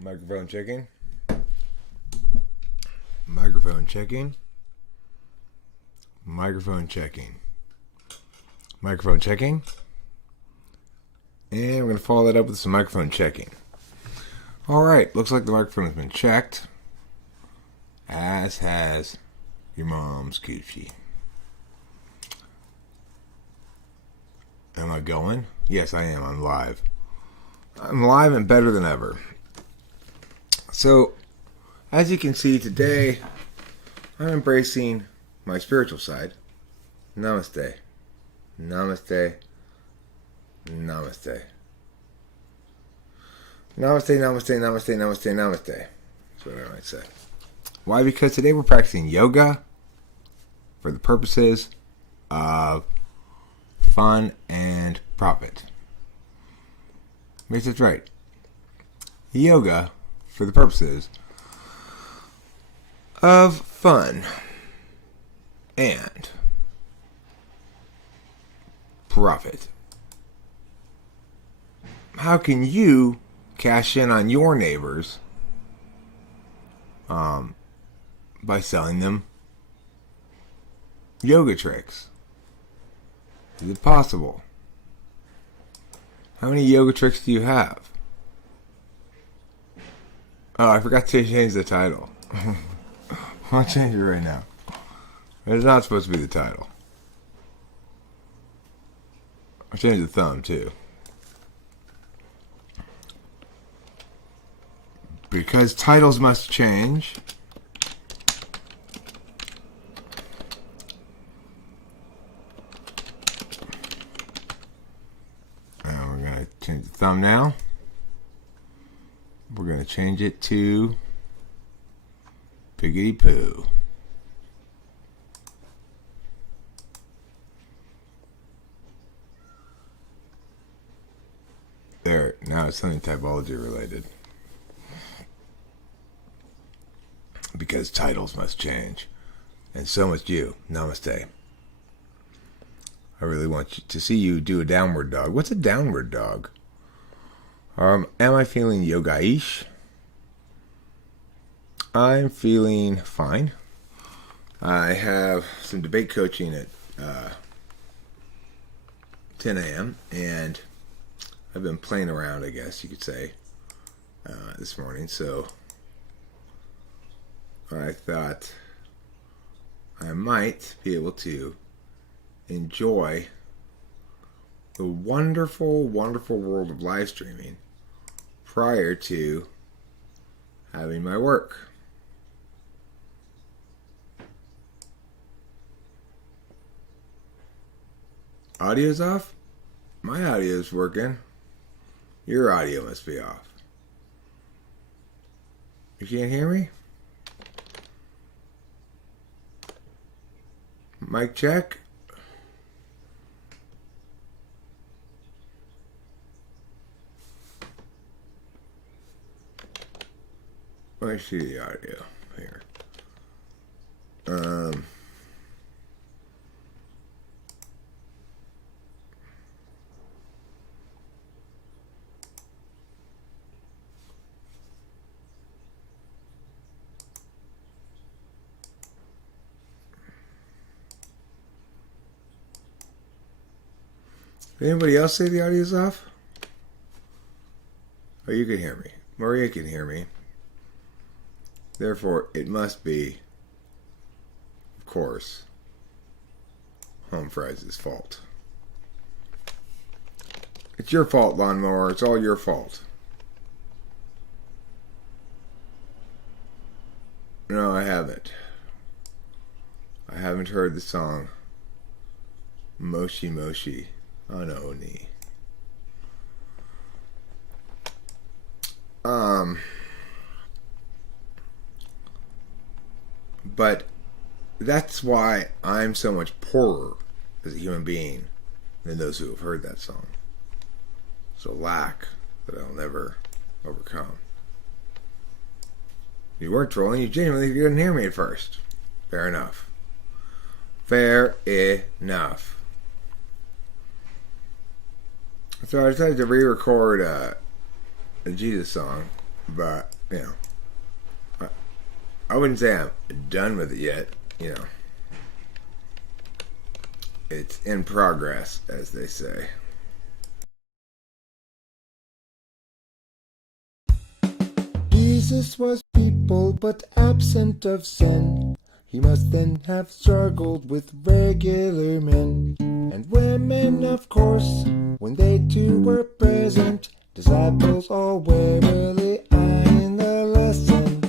Microphone checking. Microphone checking. Microphone checking. Microphone checking. And we're going to follow that up with some microphone checking. Alright, looks like the microphone has been checked. As has your mom's coochie. Am I going? Yes, I am. I'm live. I'm live and better than ever. So, as you can see today, I'm embracing my spiritual side. Namaste. Namaste. Namaste. Namaste, namaste, namaste, namaste, namaste. That's what I might say. Why? Because today we're practicing yoga for the purposes of fun and profit. Yes, that's right. Yoga for the purposes of fun and profit. How can you cash in on your neighbors by selling them yoga tricks? Is it possible? How many yoga tricks do you have? Oh, I forgot to change the title. I'll change it right now. It's not supposed to be the title. I'll change the thumb too. Because titles must change. And we're going to change the thumbnail. We're going to change it to Piggity Poo. There, now it's something typology related. Because titles must change. And so must you. Namaste. I really want to see you do a downward dog. What's a downward dog? Am I feeling yoga-ish? I'm feeling fine. I have some debate coaching at 10 a.m. and I've been playing around, I guess you could say, this morning. So I thought I might be able to enjoy the wonderful, wonderful world of live streaming prior to having my work. Audio's off? My audio's working. Your audio must be off. You can't hear me? Mic check. Let me see the audio here. Did anybody else say the audio's off? Oh, you can hear me. Maria can hear me. Therefore, it must be, of course, Home Fries' fault. It's your fault, Lawnmower. It's all your fault. No, I haven't. I haven't heard the song Moshi Moshi on Oni. But that's why I'm so much poorer as a human being than those who have heard that song. It's a lack that I'll never overcome. You weren't trolling, you genuinely didn't hear me at first. Fair enough. Fair enough. So I decided to re-record a Jesus song But, I wouldn't say I'm done with it yet. It's in progress, as they say. Jesus was people but absent of sin. He must then have struggled with regular men and women, of course, when they too were present. Disciples all warily eyeing the lesson.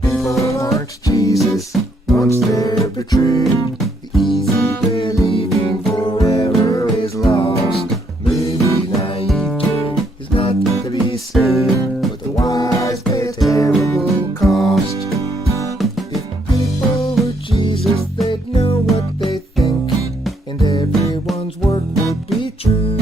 People aren't Jesus once they're betrayed. The easy believing forever is lost. Maybe naivete is not to be saved, but the wise pay a terrible cost. If people were Jesus, they'd know what they think, and everyone's word would be true.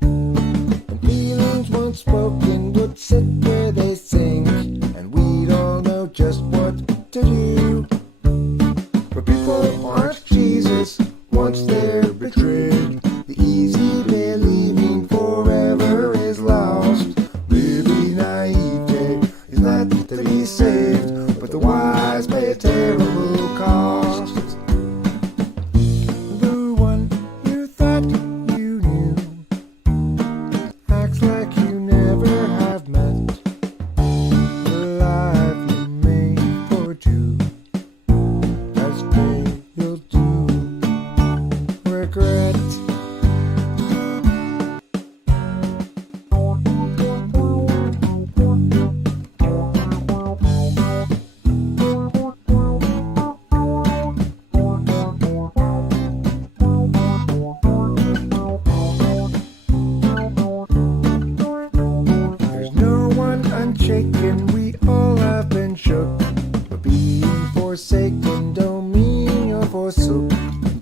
And feelings once spoken would sit where they sink, and we'd all know just what to do. But people aren't Jesus once they're betrayed. The easy believing forever is lost. Maybe naivete is not to be saved, but the wise pay a terrible cost. The one you thought you knew acts like you never have met. The life you made for two has failed to regret. There's no one unshaken, we all have been shook. But being forsaken don't mean you're forsook.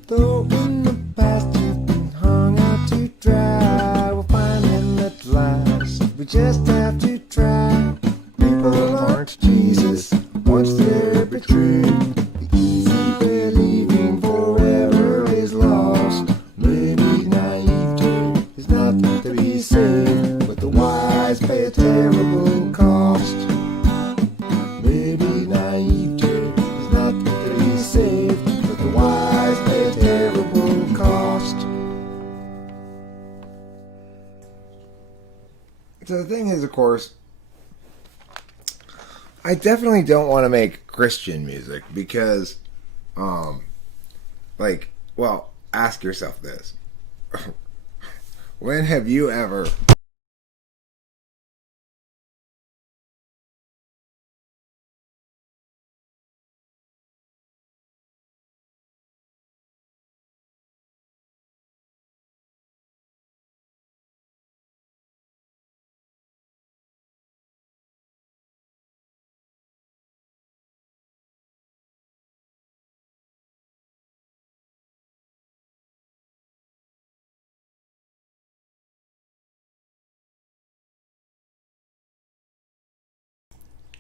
Though in the past you've been hung out to dry, we'll find him at last. We just have to try. People aren't Jesus once they're betrayed. The easy believing forever is lost. Maybe naivete is not to be saved, but the wise pay a terrible cost. Maybe naivete is not to be saved, but the wise pay a terrible cost. So the thing is, of course, I definitely don't want to make Christian music because, well, ask yourself this. When have you ever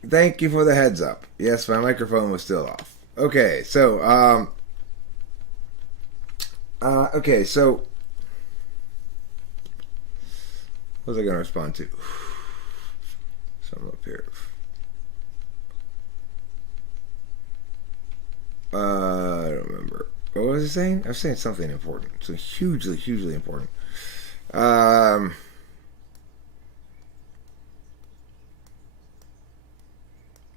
Thank you for the heads up. Yes, my microphone was still off. Okay, so what was I going to respond to? Something up here. I don't remember. What was I saying? I was saying something important. So hugely, hugely important.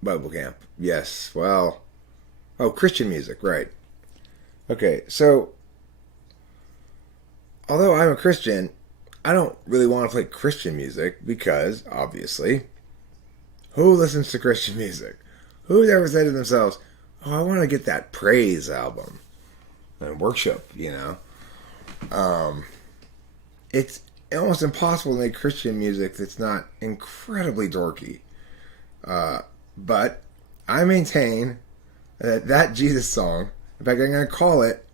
Bible camp. Yes. Well. Oh, Christian music. Right. Okay. So, although I'm a Christian, I don't really want to play Christian music because, obviously, who listens to Christian music? Who's ever said to themselves, "Oh, I want to get that praise album and worship"? It's almost impossible to make Christian music that's not incredibly dorky. But I maintain that Jesus song, in fact, I'm going to call it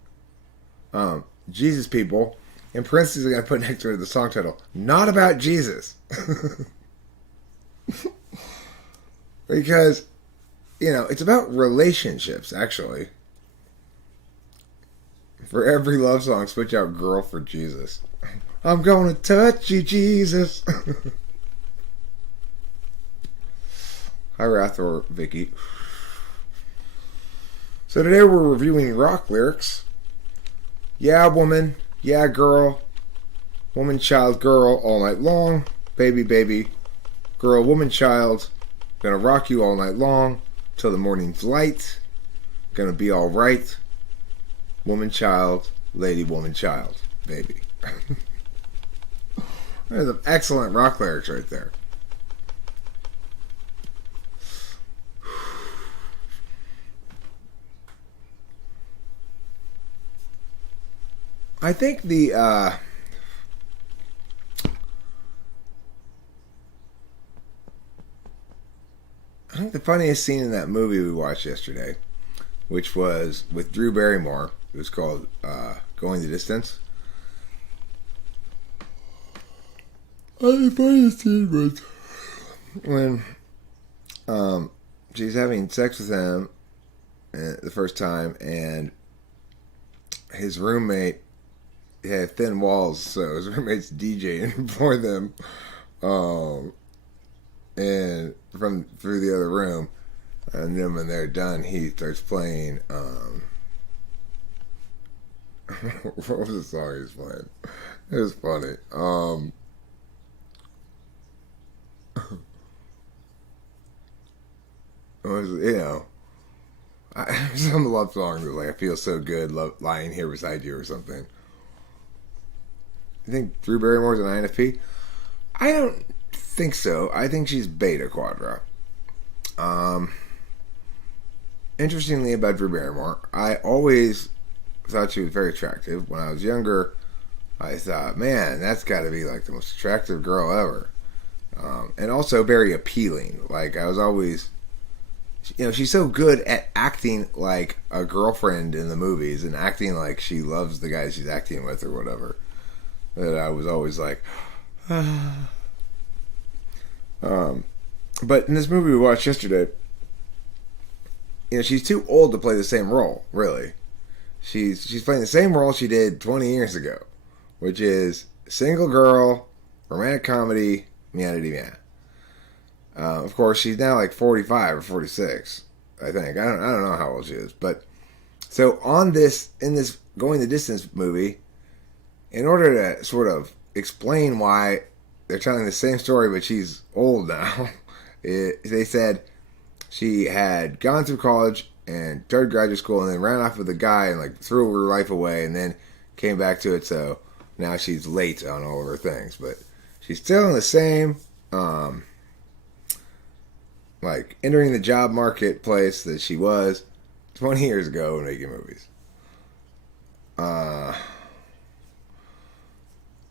Jesus People. In parentheses, I'm going to put next to it the song title, Not About Jesus. Because, it's about relationships, actually. For every love song, switch out girl for Jesus. I'm gonna touch you, Jesus. Hi, Wrathor, Vicky. So today we're reviewing rock lyrics. Yeah, woman. Yeah, girl. Woman, child, girl, all night long. Baby, baby. Girl, woman, child. Gonna rock you all night long. Till the morning's light. Gonna be alright. Woman, child. Lady, woman, child. Baby. There's some excellent rock lyrics right there. I think the funniest scene in that movie we watched yesterday, which was with Drew Barrymore. It was called Going the Distance. The funniest scene was when she's having sex with him the first time, and his roommate had thin walls, so his roommate's DJing for them, and through the other room, and then when they're done, he starts playing. What was the song he was playing? It was funny. It was, some love song that like I feel so good lying here beside you or something. You think Drew Barrymore's an INFP? I don't think so. I think she's Beta Quadra. Interestingly about Drew Barrymore, I always thought she was very attractive. When I was younger, I thought, man, that's got to be like the most attractive girl ever. And also very appealing. Like, I was always, she's so good at acting like a girlfriend in the movies and acting like she loves the guy she's acting with or whatever, that I was always like, but in this movie we watched yesterday, she's too old to play the same role, really. She's playing the same role she did 20 years ago, which is single girl, romantic comedy, meow. Of course, she's now like 45 or 46, I think. I don't know how old she is, but so in this Going the Distance movie, in order to sort of explain why they're telling the same story, but she's old now, they said she had gone through college and started graduate school and then ran off with a guy and like threw her life away and then came back to it. So now she's late on all of her things, but she's still in the same, like entering the job marketplace that she was 20 years ago making movies. Yeah,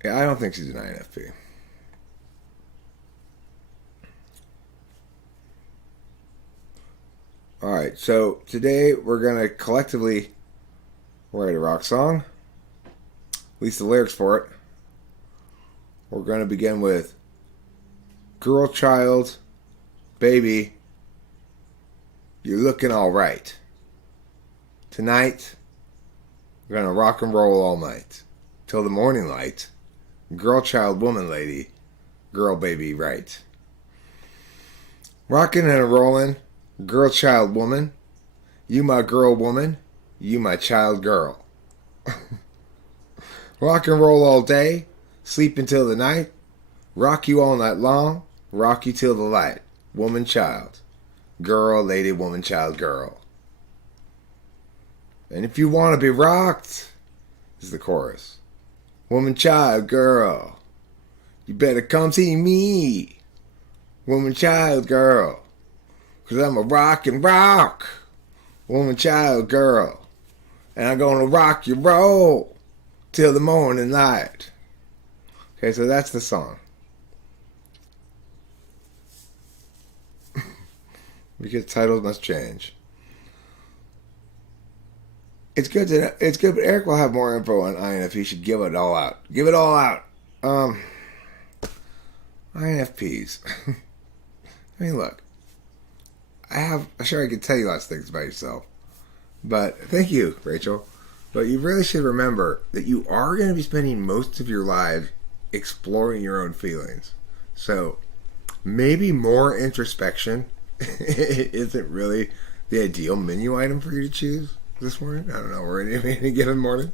I don't think she's an INFP. Alright, so today we're going to collectively write a rock song. At least the lyrics for it. We're going to begin with Girl, Child, Baby, You're Looking Alright. Tonight, we're going to rock and roll all night. Till the morning light. Girl, child, woman, lady. Girl, baby, right. Rockin' and a-rollin'. Girl, child, woman. You my girl, woman. You my child, girl. Rock and roll all day. Sleep until the night. Rock you all night long. Rock you till the light. Woman, child. Girl, lady, woman, child, girl. And if you want to be rocked, this is the chorus. Woman, child, girl. You better come see me. Woman, child, girl. 'Cause I'm a rock and rock. Woman, child, girl. And I'm gonna rock your roll till the morning light. Okay, so that's the song. Because titles must change. It's good, but Eric will have more info on INFP. He should give it all out. Give it all out. INFPs. I mean, look, I'm sure I could tell you lots of things about yourself. But thank you, Rachel. But you really should remember that you are going to be spending most of your life exploring your own feelings. So maybe more introspection isn't really the ideal menu item for you to choose this morning. I don't know, or any given morning.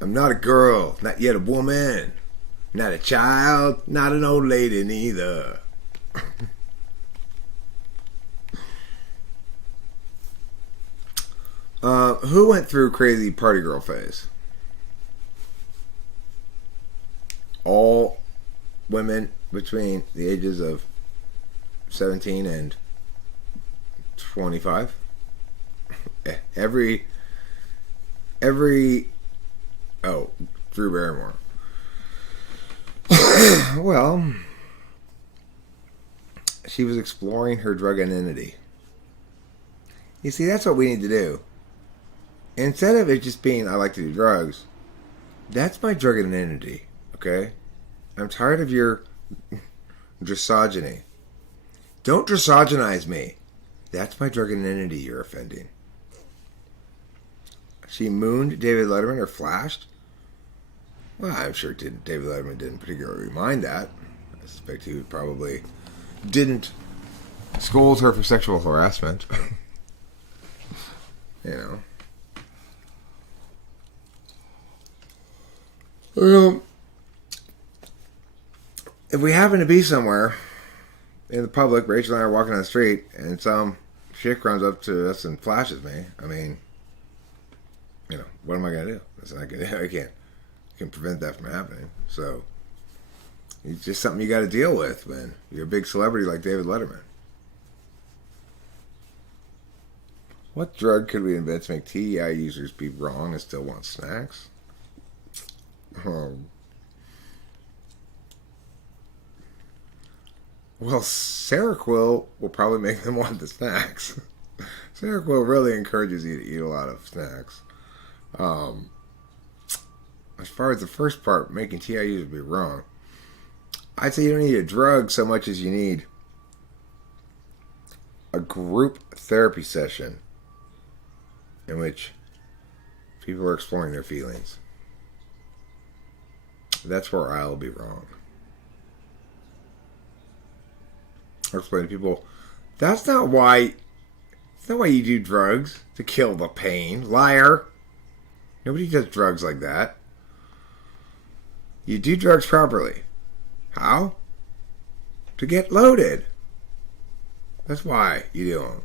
I'm not a girl, not yet a woman, not a child, not an old lady neither. Who went through crazy party girl phase? All women between the ages of 17 and 25. Every oh, Drew Barrymore. Well, she was exploring her drug identity. You see, that's what we need to do. Instead of it just being, I like to do drugs, that's my drug identity, okay? I'm tired of your dressogeny. Don't dressogenize me. That's my drug identity you're offending. She mooned David Letterman or flashed. Well, I'm sure David Letterman didn't particularly mind that. I suspect he probably didn't scold her for sexual harassment. You know. Well, if we happen to be somewhere in the public, Rachel and I are walking on the street, and some chick runs up to us and flashes me, I mean, you know, what am I going to do? That's not gonna, I can prevent that from happening. So, it's just something you got to deal with when you're a big celebrity like David Letterman. What drug could we invent to make TEI users be wrong and still want snacks? Well, Seroquel will probably make them want the snacks. Seroquel really encourages you to eat a lot of snacks. As far as the first part, making TI users be wrong, I'd say you don't need a drug so much as you need a group therapy session in which people are exploring their feelings. That's where I'll be wrong. Or explain to people, that's not why you do drugs, to kill the pain. Liar. Nobody does drugs like that. You do drugs properly. How? To get loaded. That's why you do them.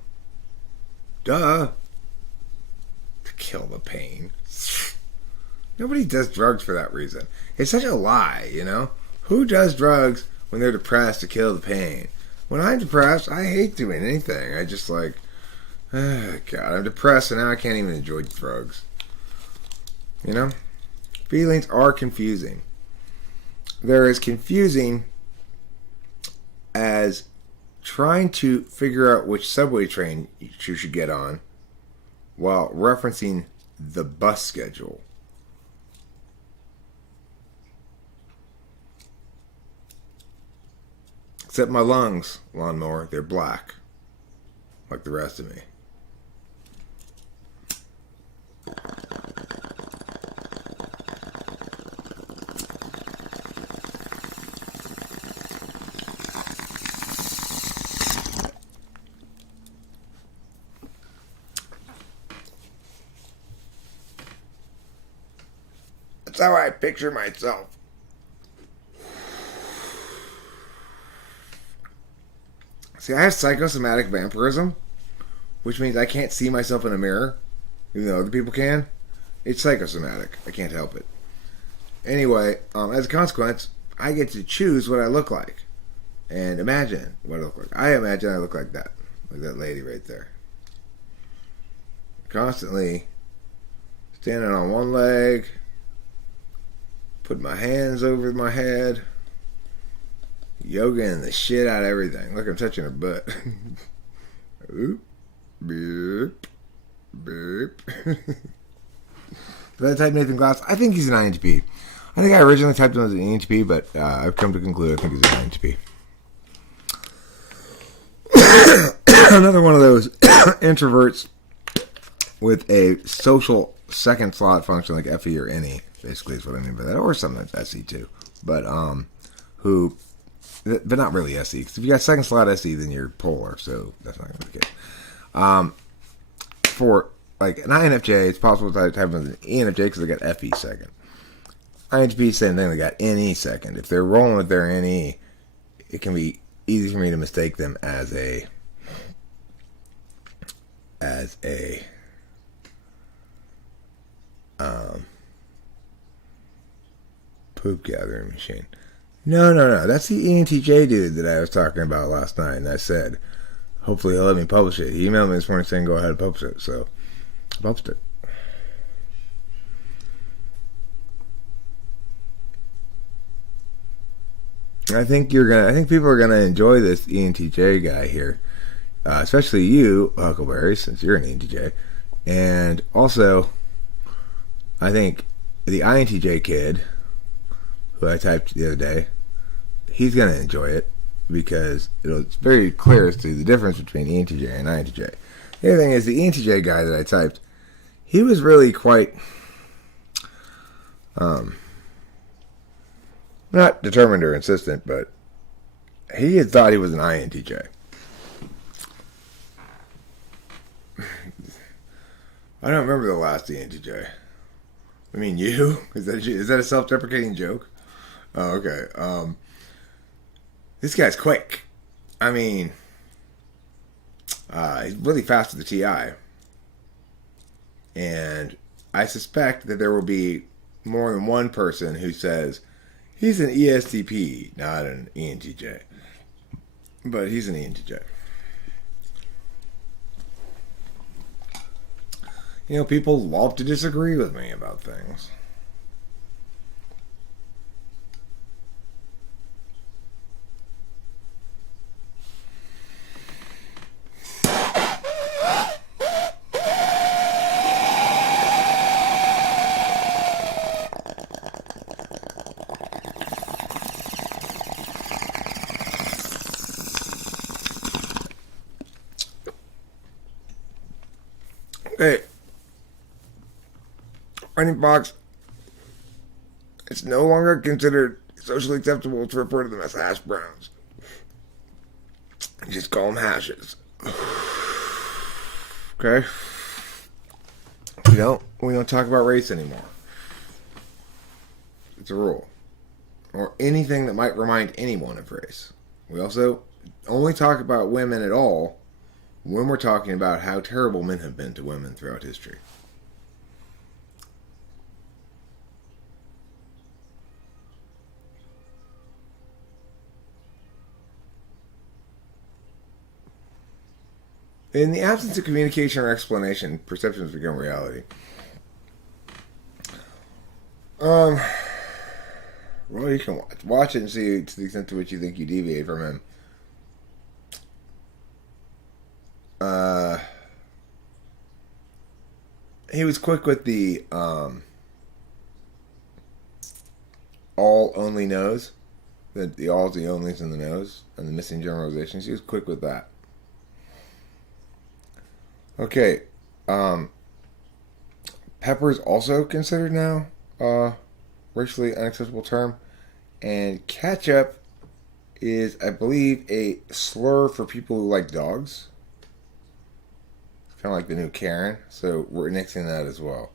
Duh. To kill the pain. Nobody does drugs for that reason. It's such a lie, you know? Who does drugs when they're depressed to kill the pain? When I'm depressed, I hate doing anything. I just like, oh God, I'm depressed and now I can't even enjoy drugs. You know? Feelings are confusing. They're as confusing as trying to figure out which subway train you should get on while referencing the bus schedule. Except my lungs, lawnmower, they're black. Like the rest of me. That's how I picture myself. See, I have psychosomatic vampirism, which means I can't see myself in a mirror, even though other people can. It's psychosomatic. I can't help it. Anyway, as a consequence, I get to choose what I look like. And imagine what I look like. I imagine I look like that lady right there. Constantly standing on one leg, put my hands over my head, yogaing the shit out of everything. Look, I'm touching her butt. Oop. Beep. Beep. Did I type Nathan Glass? I think he's an INTP. I think I originally typed him as an ENTP, but I've come to conclude I think he's an INTP. another one of those introverts with a social second slot function like FE or NE, basically is what I mean by that, or sometimes SE too. But but not really SE, because if you got second slot SE, then you're polar, so that's not going to be good. For like an INFJ, it's possible to type an ENFJ because they got FE second. INFP, same thing, they got NE second. If they're rolling with their NE, it can be easy for me to mistake them as a poop gathering machine. No. That's the ENTJ dude that I was talking about last night, and I said, hopefully he'll let me publish it. He emailed me this morning saying go ahead and publish it, so I published it. I think people are gonna enjoy this ENTJ guy here, especially you, Huckleberry, since you're an ENTJ, and also, I think the INTJ kid, who I typed the other day, he's gonna enjoy it because it's very clear as to the difference between ENTJ and INTJ. The other thing is the ENTJ guy that I typed, he was really quite not determined or insistent, but he had thought he was an INTJ. I don't remember the last ENTJ. I mean, you? Is that a self-deprecating joke? Oh, okay. This guy's quick. I mean, he's really fast to the TI. And I suspect that there will be more than one person who says, he's an ESTP, not an ENTJ. But he's an ENTJ. People love to disagree with me about things. Okay. Running Fox, it's no longer considered socially acceptable to refer to them as hash browns. Just call them hashes. Okay? We don't talk about race anymore. It's a rule. Or anything that might remind anyone of race. We also only talk about women at all when we're talking about how terrible men have been to women throughout history. In the absence of communication or explanation, perceptions become reality. Well, you can watch it and see to the extent to which you think you deviate from him. He was quick with the all only knows, the alls, the onlys, and the knows, and the missing generalizations. He was quick with that. Okay, pepper's also considered now racially unacceptable term, and ketchup is, I believe, a slur for people who like dogs. Kind of like the new Karen, so we're nixing that as well.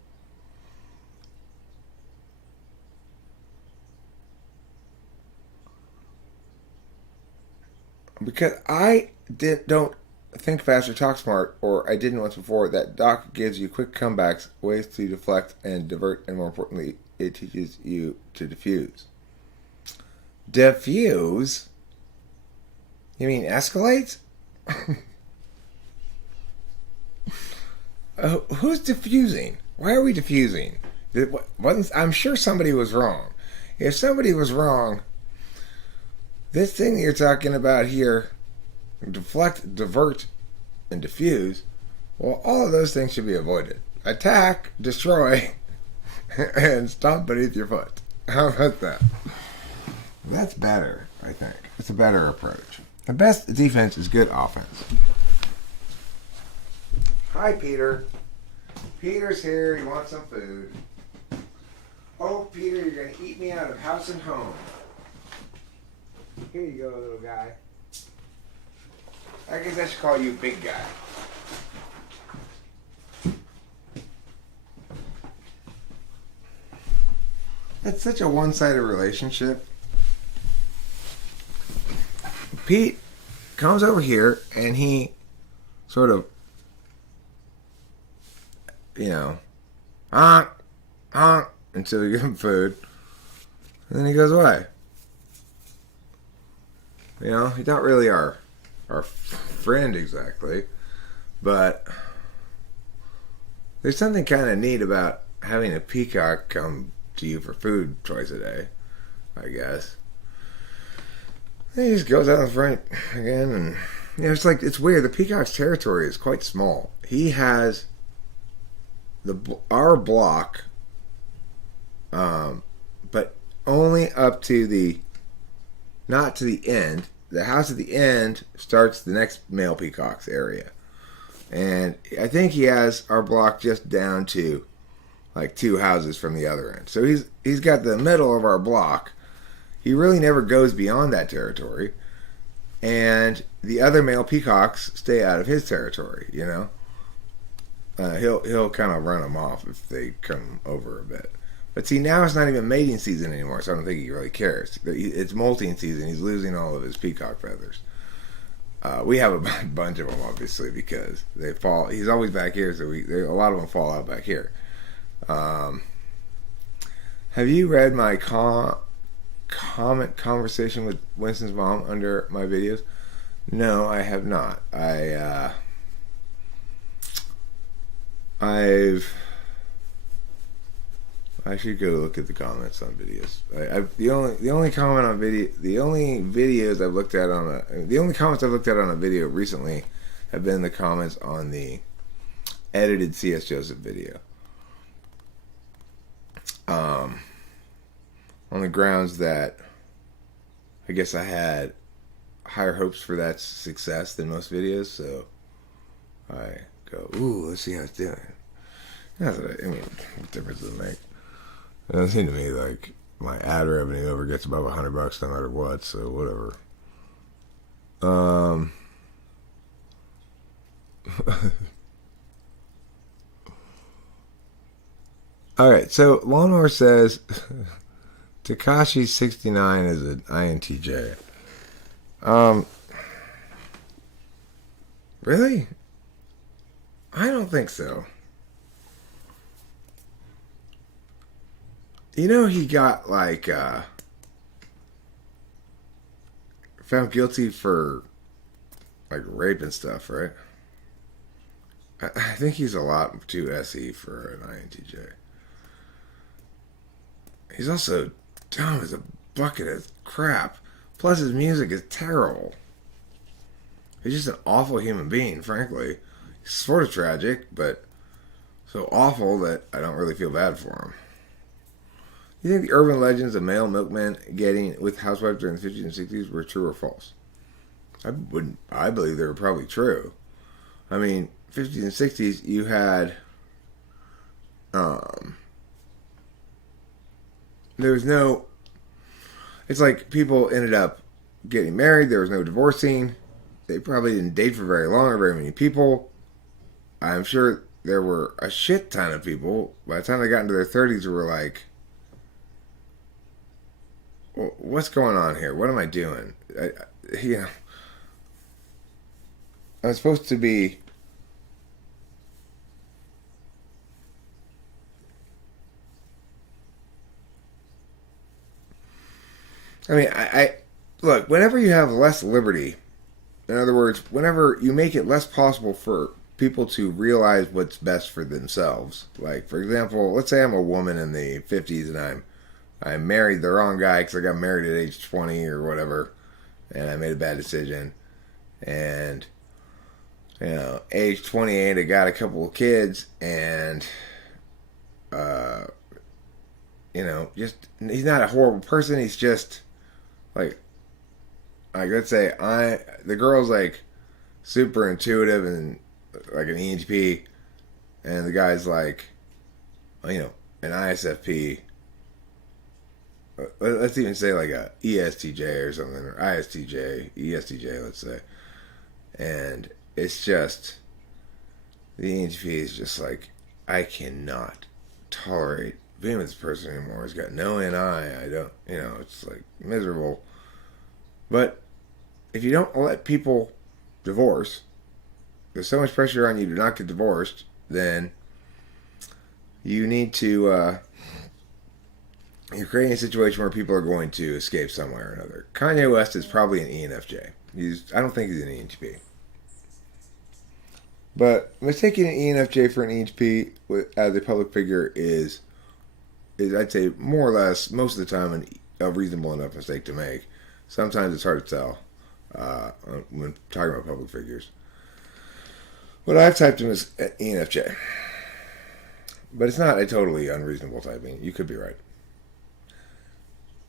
Because I don't think fast or talk smart, or I didn't once before, that Doc gives you quick comebacks, ways to deflect and divert, and more importantly, it teaches you to diffuse. Diffuse? You mean escalate? Who's diffusing? Why are we diffusing? I'm sure somebody was wrong. If somebody was wrong, this thing that you're talking about here, deflect, divert, and diffuse, well, all of those things should be avoided. Attack, destroy, and stomp beneath your foot. How about that? That's better, I think. It's a better approach. The best defense is good offense. Hi, Peter. Peter's here. He wants some food. Oh, Peter, you're going to eat me out of house and home. Here you go, little guy. I guess I should call you big guy. It's such a one-sided relationship. Pete comes over here and he sort of, honk, honk, until you give him food. And then he goes away. He's not really our friend exactly. But there's something kind of neat about having a peacock come to you for food twice a day, I guess. And he just goes out in front again, and it's weird. The peacock's territory is quite small. He has our block, but only up to not to the end. The house at the end starts the next male peacock's area, and I think he has our block just down to like 2 houses from the other end. So he's got the middle of our block. He really never goes beyond that territory, and the other male peacocks stay out of his territory. He'll kind of run them off if they come over a bit. But see, now it's not even mating season anymore, so I don't think he really cares. It's molting season. He's losing all of his peacock feathers. We have a bunch of them, obviously, because they fall. He's always back here, so a lot of them fall out back here. Have you read my comment conversation with Winston's mom under my videos? No, I have not. I should go look at the comments on videos. The only comment on video, the only videos I've looked at the only comments I've looked at on a video recently have been the comments on the edited C.S. Joseph video. On the grounds that I guess I had higher hopes for that success than most videos, so I go, ooh, let's see how it's doing. What difference does it make? It doesn't seem to me like my ad revenue ever gets above $100 no matter what, so whatever. Alright, so Lawnmower says Tekashi 69 is an INTJ. Really? I don't think so. He got found guilty for rape and stuff, right? I think he's a lot too SE for an INTJ. He's also dumb as a bucket of crap. Plus his music is terrible. He's just an awful human being, frankly. He's sort of tragic, but so awful that I don't really feel bad for him. You think the urban legends of male milkmen getting with housewives during the 50s and 60s were true or false? I believe they were probably true. I mean, 50s and 60s, you had, there was no, it's like people ended up getting married, there was no divorcing, they probably didn't date for very long or very many people. I'm sure there were a shit ton of people, by the time they got into their 30s, who were like, what's going on here? What am I doing? I'm supposed to be I look, whenever you have less liberty, in other words, whenever you make it less possible for people to realize what's best for themselves, like, for example, let's say I'm a woman in the 50s and I married the wrong guy because I got married at age 20 or whatever, and I made a bad decision, and age 28 I got a couple of kids, and just, he's not a horrible person, he's just like let's say the girl's like super intuitive and like an ENTP, and the guy's like, an ISFP. Let's even say like a ESTJ or something, or ISTJ, ESTJ, let's say. And it's just, the ENTP is just like, I cannot tolerate being with this person anymore. He's got no NI. I don't, it's like miserable. But if you don't let people divorce, there's so much pressure on you to not get divorced, then you need to, you're creating a situation where people are going to escape somewhere or another. Kanye West is probably an ENFJ. I don't think he's an ENTP. But mistaking an ENFJ for an ENTP as a public figure is I'd say more or less most of the time a reasonable enough mistake to make. Sometimes it's hard to tell when talking about public figures. But I've typed him as ENFJ. But it's not a totally unreasonable typing. You could be right.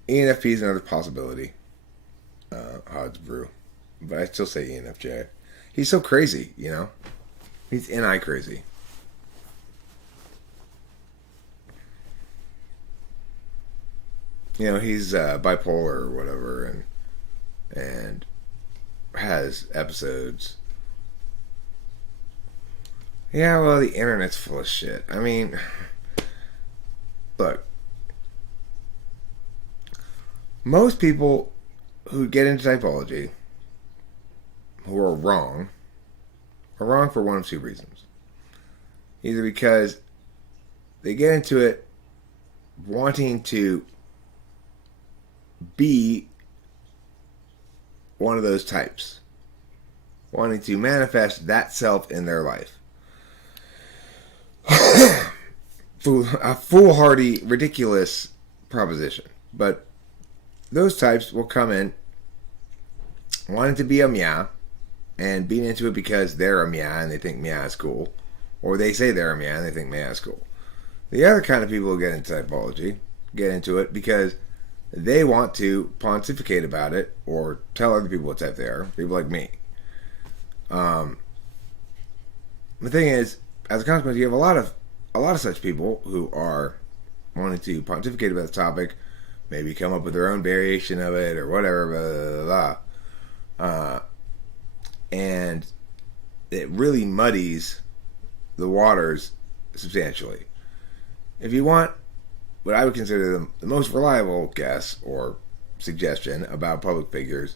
ENFP is another possibility. Odds brew. But I still say ENFJ. He's so crazy, He's NI crazy. He's bipolar or whatever, and has episodes. Yeah, well, the internet's full of shit. I mean, look, most people who get into typology who are wrong for one of two reasons. Either because they get into it wanting to be one of those types, wanting to manifest that self in their life. A foolhardy, ridiculous proposition. But those types will come in wanting to be a Mia and being into it because they're a Mia and they think Mia is cool. Or they say they're a Mia and they think Mia is cool. The other kind of people who get into typology get into it because they want to pontificate about it or tell other people what type they are. People like me. The thing is, as a consequence, you have a lot of such people who are wanting to pontificate about the topic, maybe come up with their own variation of it or whatever, blah, blah, blah. And it really muddies the waters substantially. If you want what I would consider the most reliable guess or suggestion about public figures,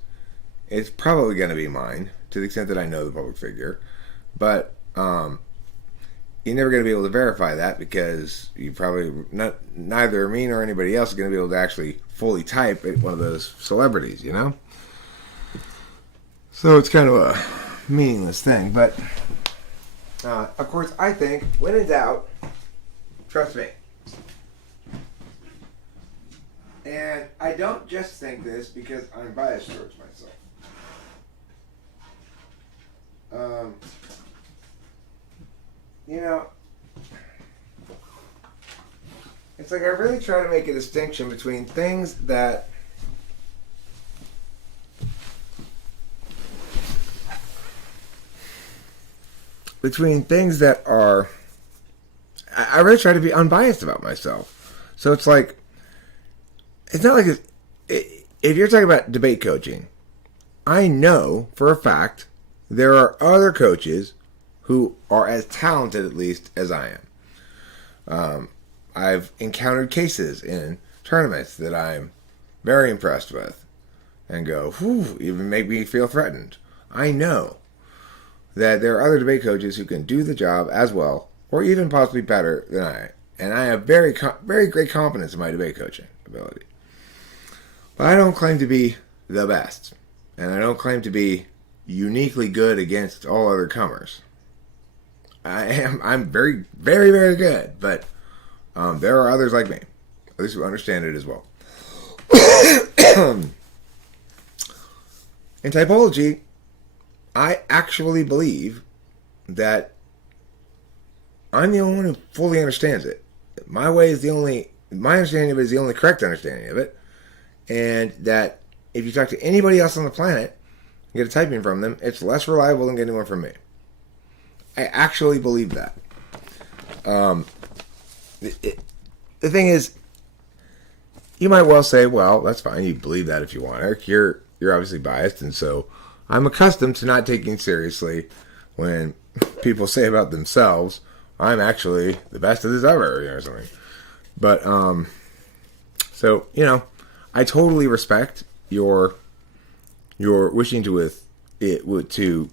it's probably going to be mine, to the extent that I know the public figure. But you're never going to be able to verify that because you probably neither me nor anybody else is going to be able to actually fully type one of those celebrities, So it's kind of a meaningless thing. But of course, I think when in doubt, trust me. And I don't just think this because I'm biased towards myself. It's like I really try to make a distinction between things that are, I really try to be unbiased about myself. So it's like, it's not like if you're talking about debate coaching, I know for a fact there are other coaches who are as talented, at least, as I am. I've encountered cases in tournaments that I'm very impressed with and go, whew, even make me feel threatened. I know that there are other debate coaches who can do the job as well or even possibly better than I. And I have very great confidence in my debate coaching ability. But I don't claim to be the best. And I don't claim to be uniquely good against all other comers. I'm very, very, very good. But there are others like me. Others who understand it as well. In typology, I actually believe that I'm the only one who fully understands it. My understanding of it is the only correct understanding of it. And that if you talk to anybody else on the planet and get a typing from them, it's less reliable than getting one from me. I actually believe that. The thing is, you might well say, well, that's fine. You believe that if you want, Eric. You're obviously biased, and so I'm accustomed to not taking seriously when people say about themselves, I'm actually the best of this ever, or something. But so I totally respect your wishing to to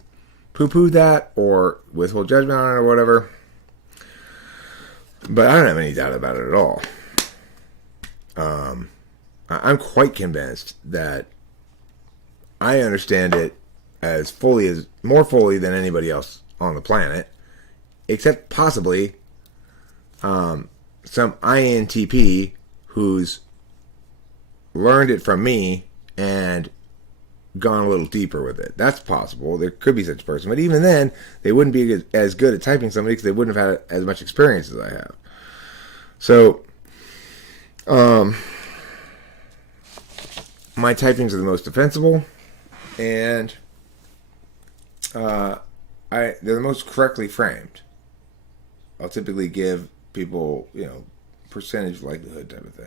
poo-poo that or withhold judgment on it or whatever. But I don't have any doubt about it at all. I'm quite convinced that I understand it more fully than anybody else on the planet, except possibly some INTP who's learned it from me and gone a little deeper with it. That's possible. There could be such a person. But even then, they wouldn't be as good at typing somebody because they wouldn't have had as much experience as I have. So, my typings are the most defensible, and they're the most correctly framed. I'll typically give people, percentage likelihood type of thing.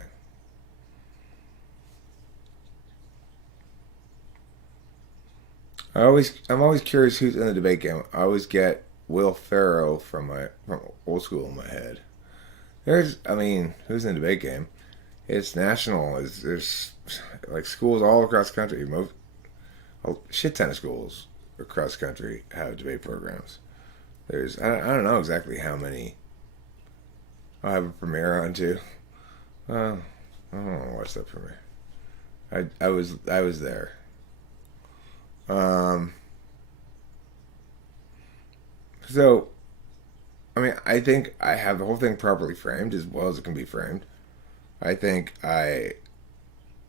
I'm always curious who's in the debate game. I always get Will Ferrell from old school in my head. Who's in the debate game? It's national. There's like schools all across the country. A shit ton of schools across the country have debate programs. I don't know exactly how many. I'll have a premiere on too. I don't want to watch that premiere. I was there. So, I think I have the whole thing properly framed as well as it can be framed. I think I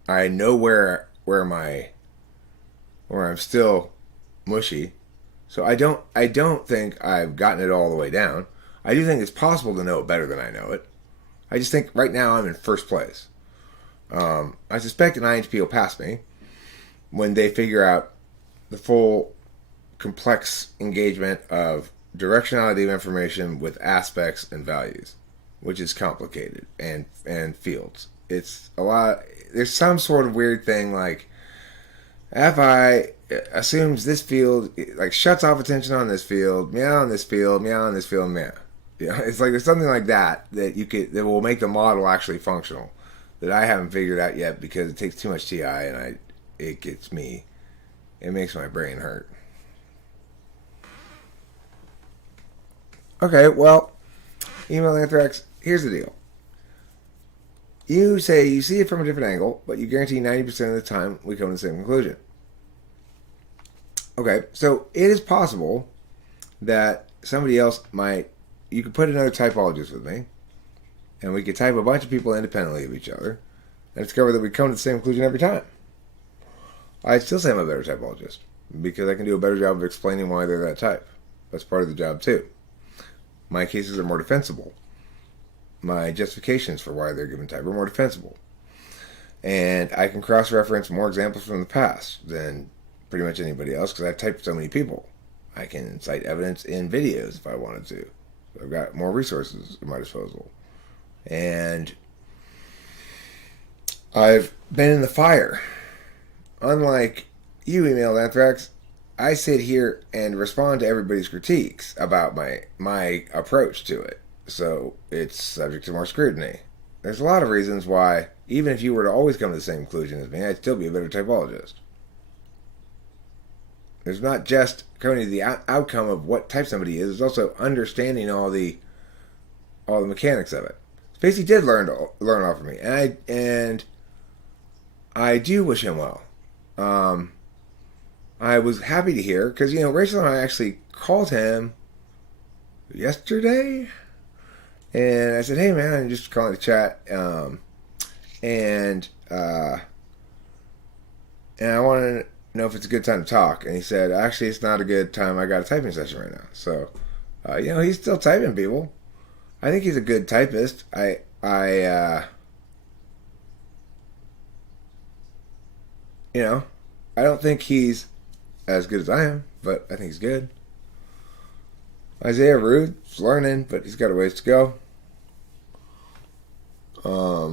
know where I'm still mushy. So I don't think I've gotten it all the way down. I do think it's possible to know it better than I know it. I just think right now I'm in first place. I suspect an INTP will pass me when they figure out the full complex engagement of directionality of information with aspects and values, which is complicated, and fields. It's a lot. There's some sort of weird thing like FI assumes this field, like shuts off attention on this field, meow on this field, meow on this field, meow. It's like there's something like that that will make the model actually functional that I haven't figured out yet because it takes too much TI and it makes my brain hurt. Okay, well, email Anthrax, here's the deal. You say you see it from a different angle, but you guarantee 90% of the time we come to the same conclusion. Okay, so it is possible that somebody else you could put another typologist with me, and we could type a bunch of people independently of each other, and discover that we come to the same conclusion every time. I'd still say I'm a better typologist, because I can do a better job of explaining why they're that type. That's part of the job, too. My cases are more defensible. My justifications for why they're given type are more defensible. And I can cross-reference more examples from the past than pretty much anybody else because I've typed so many people. I can cite evidence in videos if I wanted to. I've got more resources at my disposal. And I've been in the fire. Unlike you, emailed Anthrax, I sit here and respond to everybody's critiques about my approach to it. So it's subject to more scrutiny. There's a lot of reasons why, even if you were to always come to the same conclusion as me, I'd still be a better typologist. There's not just coming to the outcome of what type somebody is, there's also understanding all the mechanics of it. Spacey did learn off of me, and I do wish him well. I was happy to hear, because, Rachel and I actually called him yesterday, and I said, hey, man, I'm just calling to chat, and I want to know if it's a good time to talk, and he said, actually, it's not a good time, I got a typing session right now, so, he's still typing people. I think he's a good typist. I don't think he's as good as I am, but I think he's good. Isaiah Ruth's learning, but he's got a ways to go. I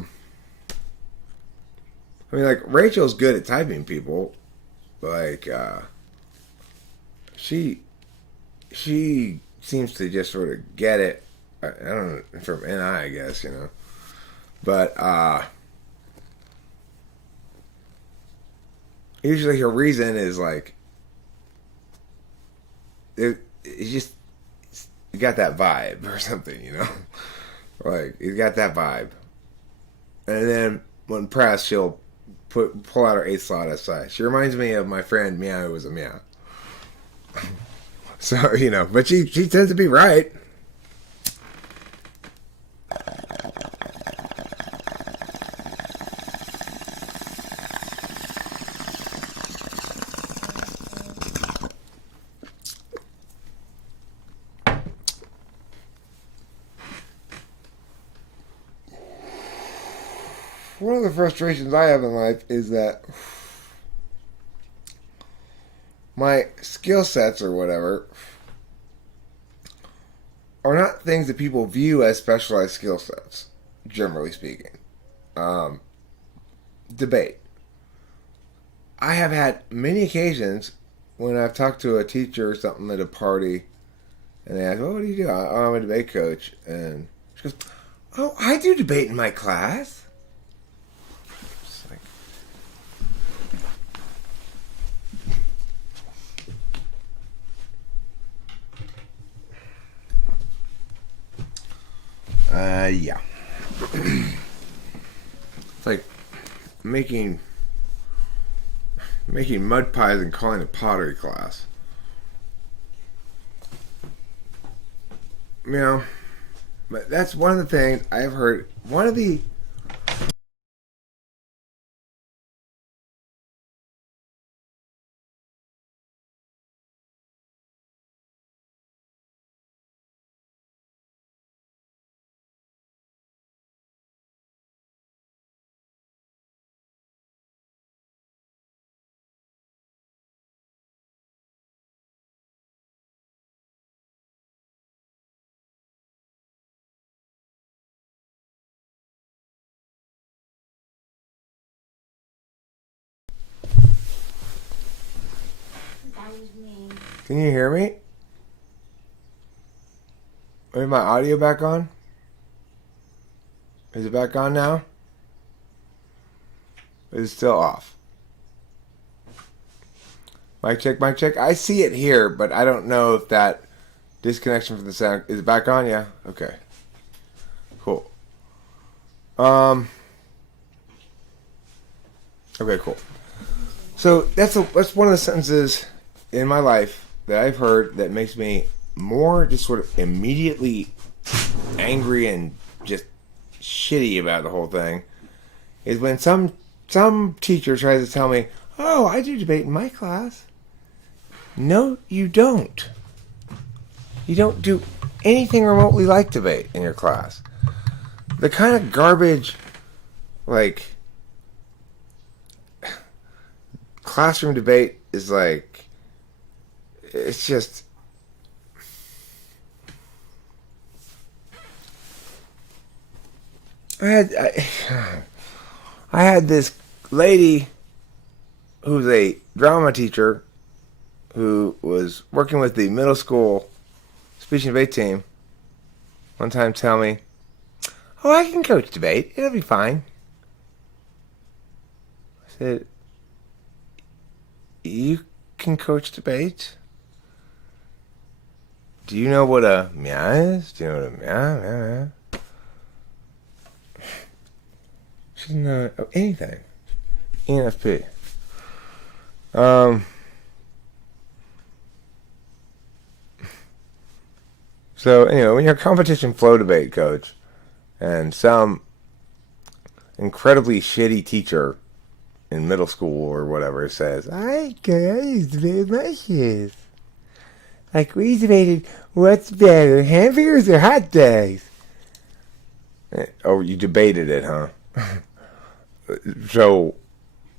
mean, like, Rachel's good at typing people. Like, she seems to just sort of get it. I don't know, from NI, I guess, you know. But, usually her reason is like, it's just, you got that vibe or something, you know? Like, you got that vibe. And then when pressed, she'll pull out her 8 slot SI. She reminds me of my friend Meow, who was a Meow. So, you know, but she tends to be right. One of the frustrations I have in life is that my skill sets or whatever are not things that people view as specialized skill sets, generally speaking. Debate. I have had many occasions when I've talked to a teacher or something at a party, and they ask, "Oh, what do you do?" "Oh, I'm a debate coach." And she goes, "Oh, I do debate in my class." It's like, yeah. It's like making mud pies and calling it pottery class. You know, but that's one of the things I've heard. One of the Can you hear me? Is my audio back on? Is it back on now? Is it still off? Mic check, mic check. I see it here, but I don't know if that disconnection from the sound is it back on. Yeah. Okay. Cool. Okay. Cool. So that's one of the sentences in my life that I've heard that makes me more just sort of immediately angry and just shitty about the whole thing. Is when some teacher tries to tell me, "Oh, I do debate in my class." No, you don't. You don't do anything remotely like debate in your class. The kind of garbage, like, classroom debate is like, it's just, I had this lady who's a drama teacher who was working with the middle school speech and debate team one time tell me, "Oh, I can coach debate. It'll be fine." I said, "You can coach debate? Do you know what a meow is? Do you know what a meow? She didn't know anything. ENFP. So anyway, when you're a competition flow debate coach, and some incredibly shitty teacher in middle school or whatever says, "I used to debate with my kids. Like, we debated what's better, hamburgers or hot dogs." Oh, you debated it, huh? So,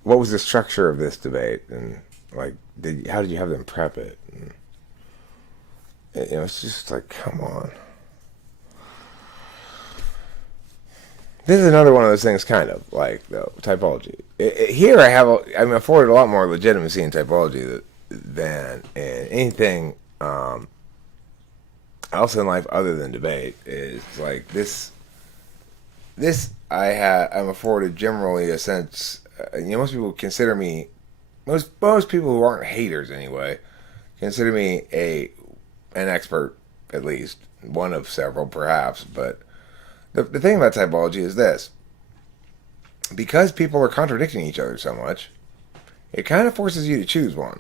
what was the structure of this debate? And, like, how did you have them prep it? It's just like, come on. This is another one of those things, kind of like though typology. Here, I'm afforded a lot more legitimacy in typology than in anything else in life other than debate. Is like this. I'm afforded generally a sense. Most people consider me. Most people who aren't haters anyway consider me an expert, at least one of several, perhaps, but. The thing about typology is this. Because people are contradicting each other so much, it kind of forces you to choose one.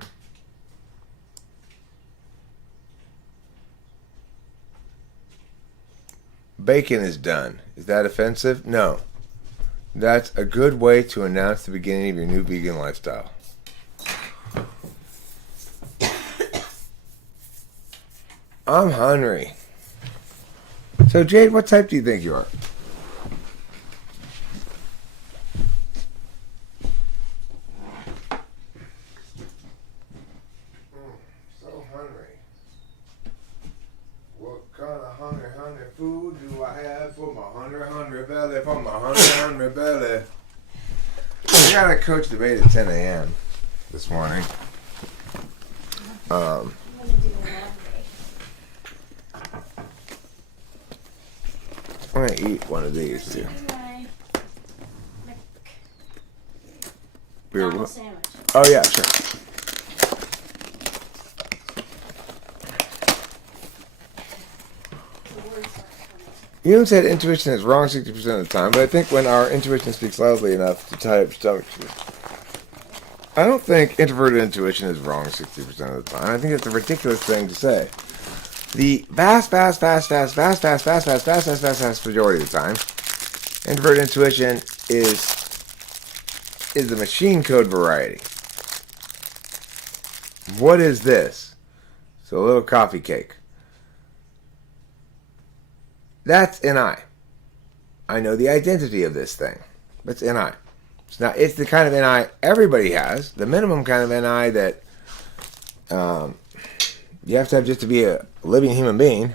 Bacon is done. Is that offensive? No. That's a good way to announce the beginning of your new vegan lifestyle. I'm hungry. So, Jade, what type do you think you are? So hungry. What kind of hungry food do I have for my hungry belly, for my hungry belly? I got a coach debate at 10 a.m. this morning. I'm gonna eat one of these too. Sandwich. Oh yeah, sure. You haven't said intuition is wrong 60% of the time, but I think when our intuition speaks loudly enough to tie up stomach. I don't think introverted intuition is wrong 60% of the time. I think it's a ridiculous thing to say. The vast majority of the time, introverted intuition is the machine code variety. What is this? It's a little coffee cake. That's NI. I know the identity of this thing. That's NI. It's the kind of NI everybody has. The minimum kind of NI that you have to have just to be a living human being.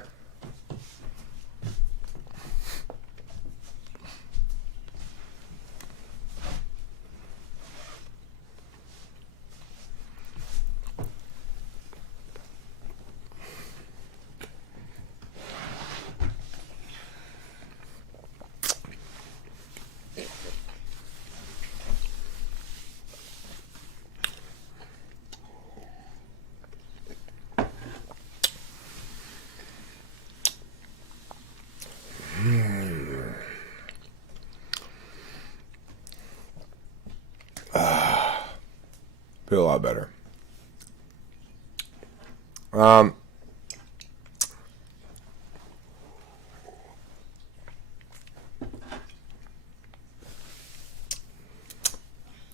Feel a lot better.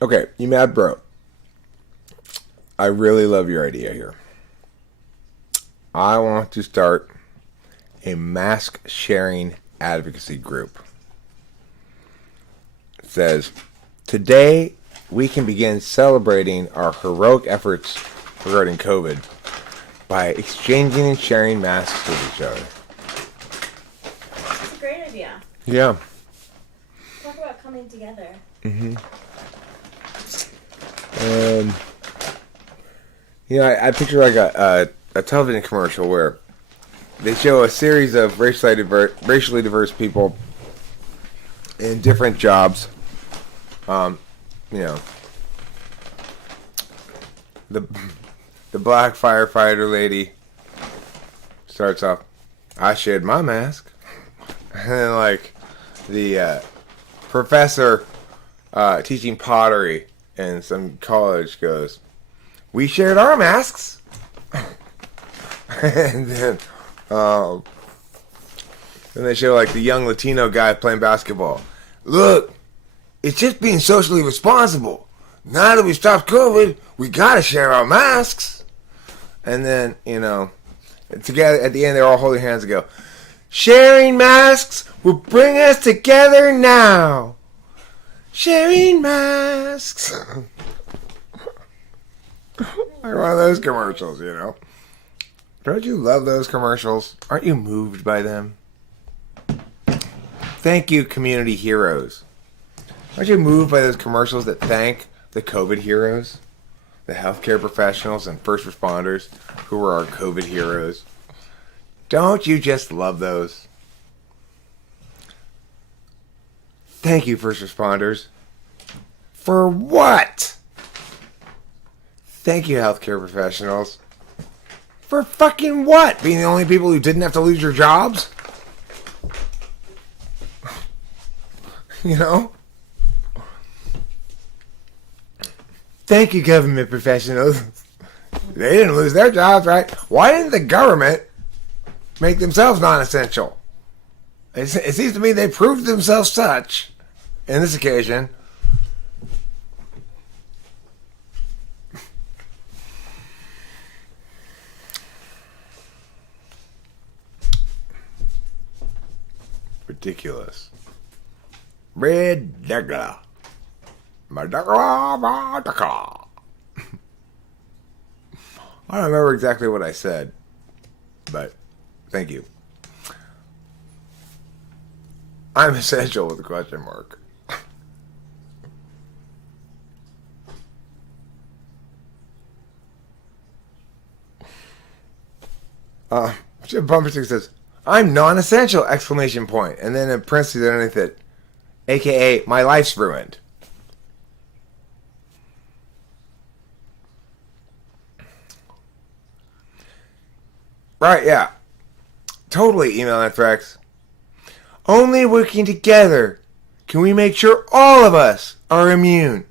Okay, you mad bro. I really love your idea here. I want to start a mask sharing advocacy group. It says, today we can begin celebrating our heroic efforts regarding COVID by exchanging and sharing masks with each other. That's a great idea. Yeah. Talk about coming together. Mm-hmm. I picture like a television commercial where they show a series of racially diverse people in different jobs. The black firefighter lady starts off, I shared my mask. And then like the professor teaching pottery in some college goes, we shared our masks. And then they show like the young Latino guy playing basketball. Look, it's just being socially responsible. Now that we stopped COVID, we gotta share our masks. And then, together at the end, they're all holding hands and go, sharing masks will bring us together now. Sharing masks. Like one of those commercials, Don't you love those commercials? Aren't you moved by them? Thank you, community heroes. Aren't you moved by those commercials that thank the COVID heroes? The healthcare professionals and first responders who were our COVID heroes. Don't you just love those? Thank you, first responders. For what? Thank you, healthcare professionals. For fucking what? Being the only people who didn't have to lose your jobs? You know? Thank you, government professionals. They didn't lose their jobs, right? Why didn't the government make themselves non-essential? It seems to me they proved themselves such, in this occasion. Ridiculous. Ridiculous. I don't remember exactly what I said, but thank you. I'm essential with a question mark. Jim Bumperstick says, I'm non-essential! Exclamation point. And then in parentheses underneath it, AKA, my life's ruined. Right, yeah. Totally, email Anthrax. Only working together can we make sure all of us are immune.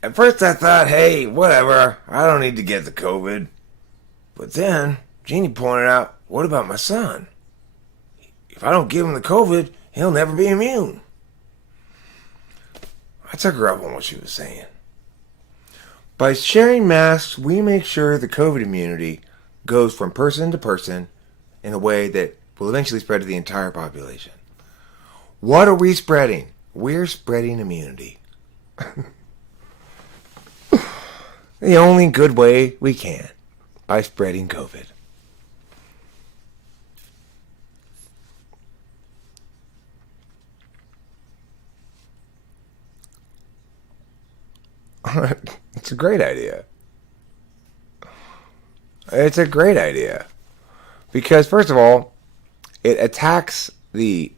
At first I thought, hey, whatever, I don't need to get the COVID. But then, Jeannie pointed out, what about my son? If I don't give him the COVID, he'll never be immune. I took her up on what she was saying. By sharing masks, we make sure the COVID immunity goes from person to person in a way that will eventually spread to the entire population. What are we spreading? We're spreading immunity. The only good way we can, by spreading COVID. It's a great idea. It's a great idea. Because, first of all, it attacks it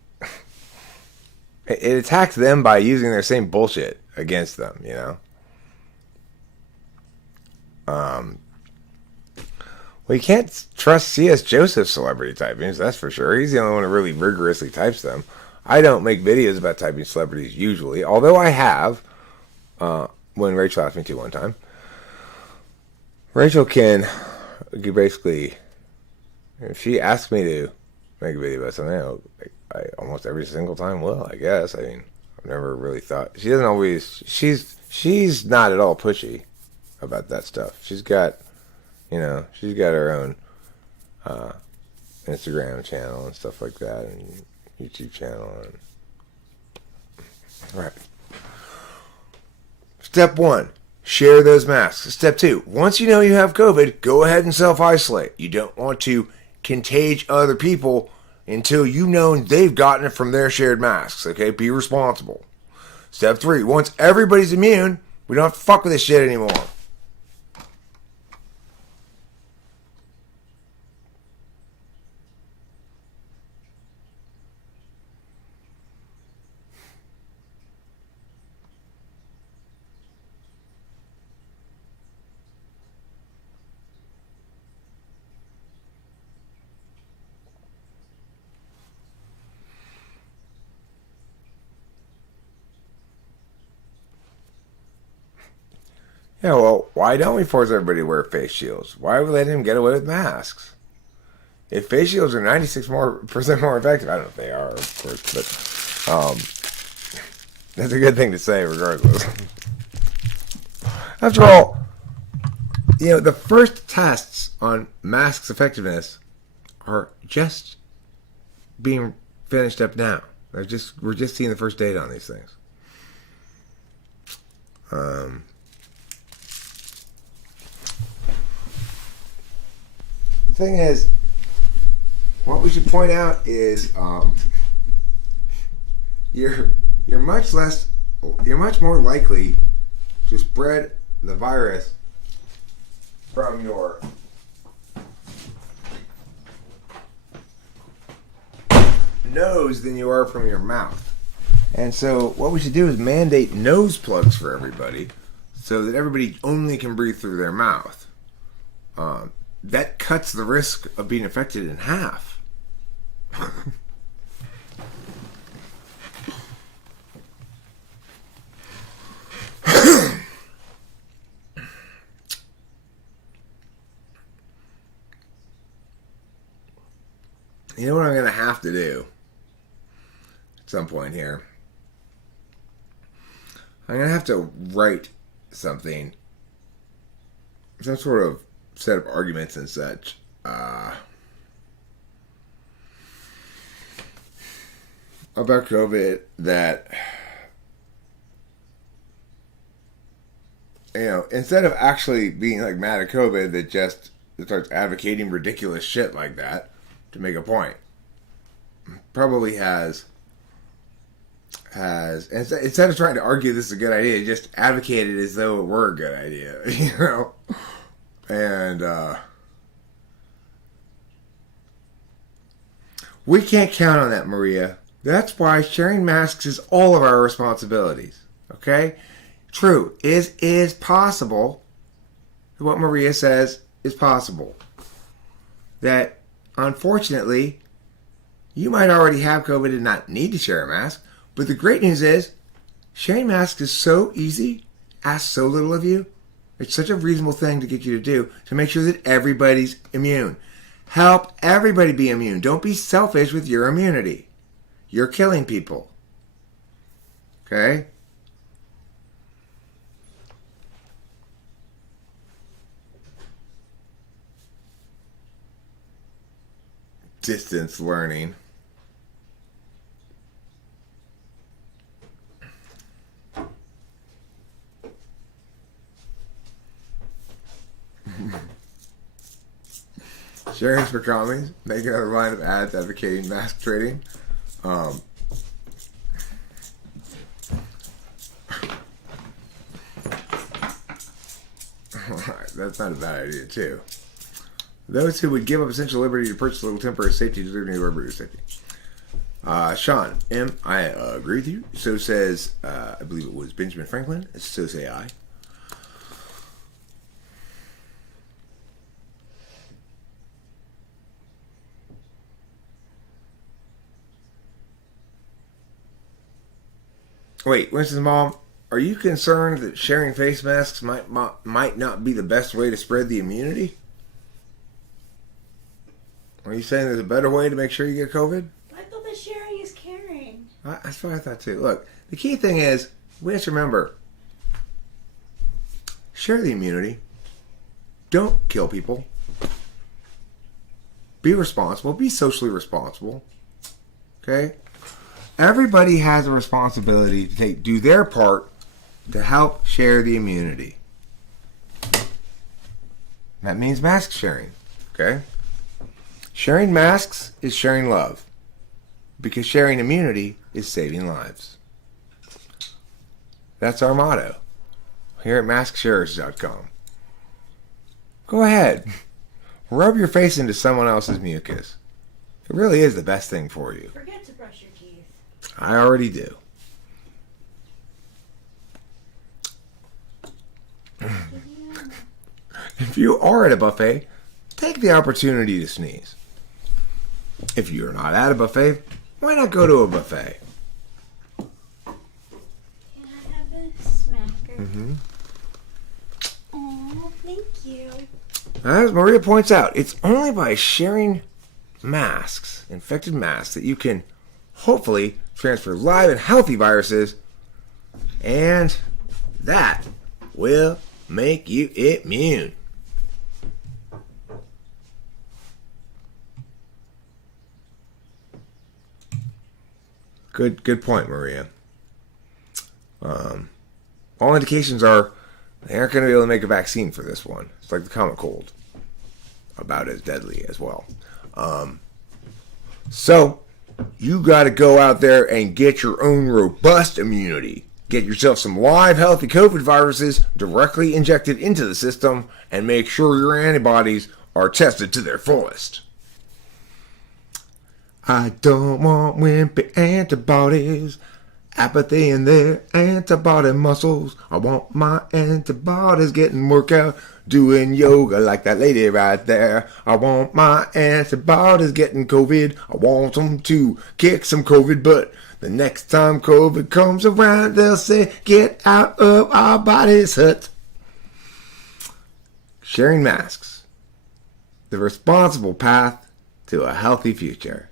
attacks them by using their same bullshit against them, you know? Well, you can't trust C.S. Joseph's celebrity typings, that's for sure. He's the only one who really rigorously types them. I don't make videos about typing celebrities usually, although I have, when Rachel asked me to one time. Rachel can basically, if she asks me to make a video about something, I almost every single time will, I guess. I mean, I've never really thought, she doesn't always, she's not at all pushy about that stuff. She's got her own Instagram channel and stuff like that, and YouTube channel. And right. Step 1, share those masks. Step 2, once you know you have COVID, go ahead and self-isolate. You don't want to contage other people until you know they've gotten it from their shared masks. Okay, be responsible. Step 3, once everybody's immune, we don't have to fuck with this shit anymore. Yeah, well, why don't we force everybody to wear face shields? Why are we letting them get away with masks? If face shields are 96% more effective, I don't know if they are, of course, but that's a good thing to say regardless. After all, the first tests on masks' effectiveness are just being finished up now. We're just seeing the first data on these things. thing is, what we should point out is you're much more likely to spread the virus from your nose than you are from your mouth. And so what we should do is mandate nose plugs for everybody so that everybody only can breathe through their mouth. That cuts the risk of being infected in half. You know what I'm going to have to do at some point here? I'm going to have to write something, some sort of set of arguments and such. About COVID that, you know, instead of actually being like mad at COVID, that just starts advocating ridiculous shit like that to make a point. Probably has instead of trying to argue this is a good idea, just advocate it as though it were a good idea, you know? And we can't count on that, Maria. That's why sharing masks is all of our responsibilities. Okay? True. Is possible. What Maria says is possible. That, unfortunately, you might already have COVID and not need to share a mask. But the great news is, sharing masks is so easy, asks so little of you. It's such a reasonable thing to get you to do to make sure that everybody's immune. Help everybody be immune. Don't be selfish with your immunity. You're killing people. Okay? Distance learning. Sharing for commies, make another line of ads advocating mask trading. That's not a bad idea, too. Those who would give up essential liberty to purchase a little temporary safety deserve to remember your safety. Sean M., I agree with you. So says, I believe it was Benjamin Franklin. So say I. Wait, Winston's mom, are you concerned that sharing face masks might not be the best way to spread the immunity? Are you saying there's a better way to make sure you get COVID? I thought that sharing is caring. That's what I thought too. Look, the key thing is, we have to remember, share the immunity. Don't kill people. Be responsible. Be socially responsible. Okay? Everybody has a responsibility to do their part to help share the immunity. That means mask sharing. Okay? Sharing masks is sharing love. Because sharing immunity is saving lives. That's our motto here at masksharers.com. Go ahead. Rub your face into someone else's mucus. It really is the best thing for you. Forget to brush your teeth. I already do. If you are at a buffet, take the opportunity to sneeze. If you're not at a buffet, why not go to a buffet? Can I have a smacker? Mm-hmm. Oh, thank you. As Maria points out, it's only by sharing masks, infected masks, that you can hopefully transfer live and healthy viruses, and that will make you immune. Good point, Maria. All indications are they aren't going to be able to make a vaccine for this one. It's like the common cold. about as deadly as well. So you got to go out there and get your own robust immunity. Get yourself some live, healthy COVID viruses directly injected into the system, and make sure your antibodies are tested to their fullest. I don't want wimpy antibodies, apathy in their antibody muscles. I want my antibodies getting workout, doing yoga like that lady right there. I want my antibodies getting COVID. I want them to kick some COVID butt. The next time COVID comes around, they'll say, get out of our body's hut. Sharing masks. The responsible path to a healthy future.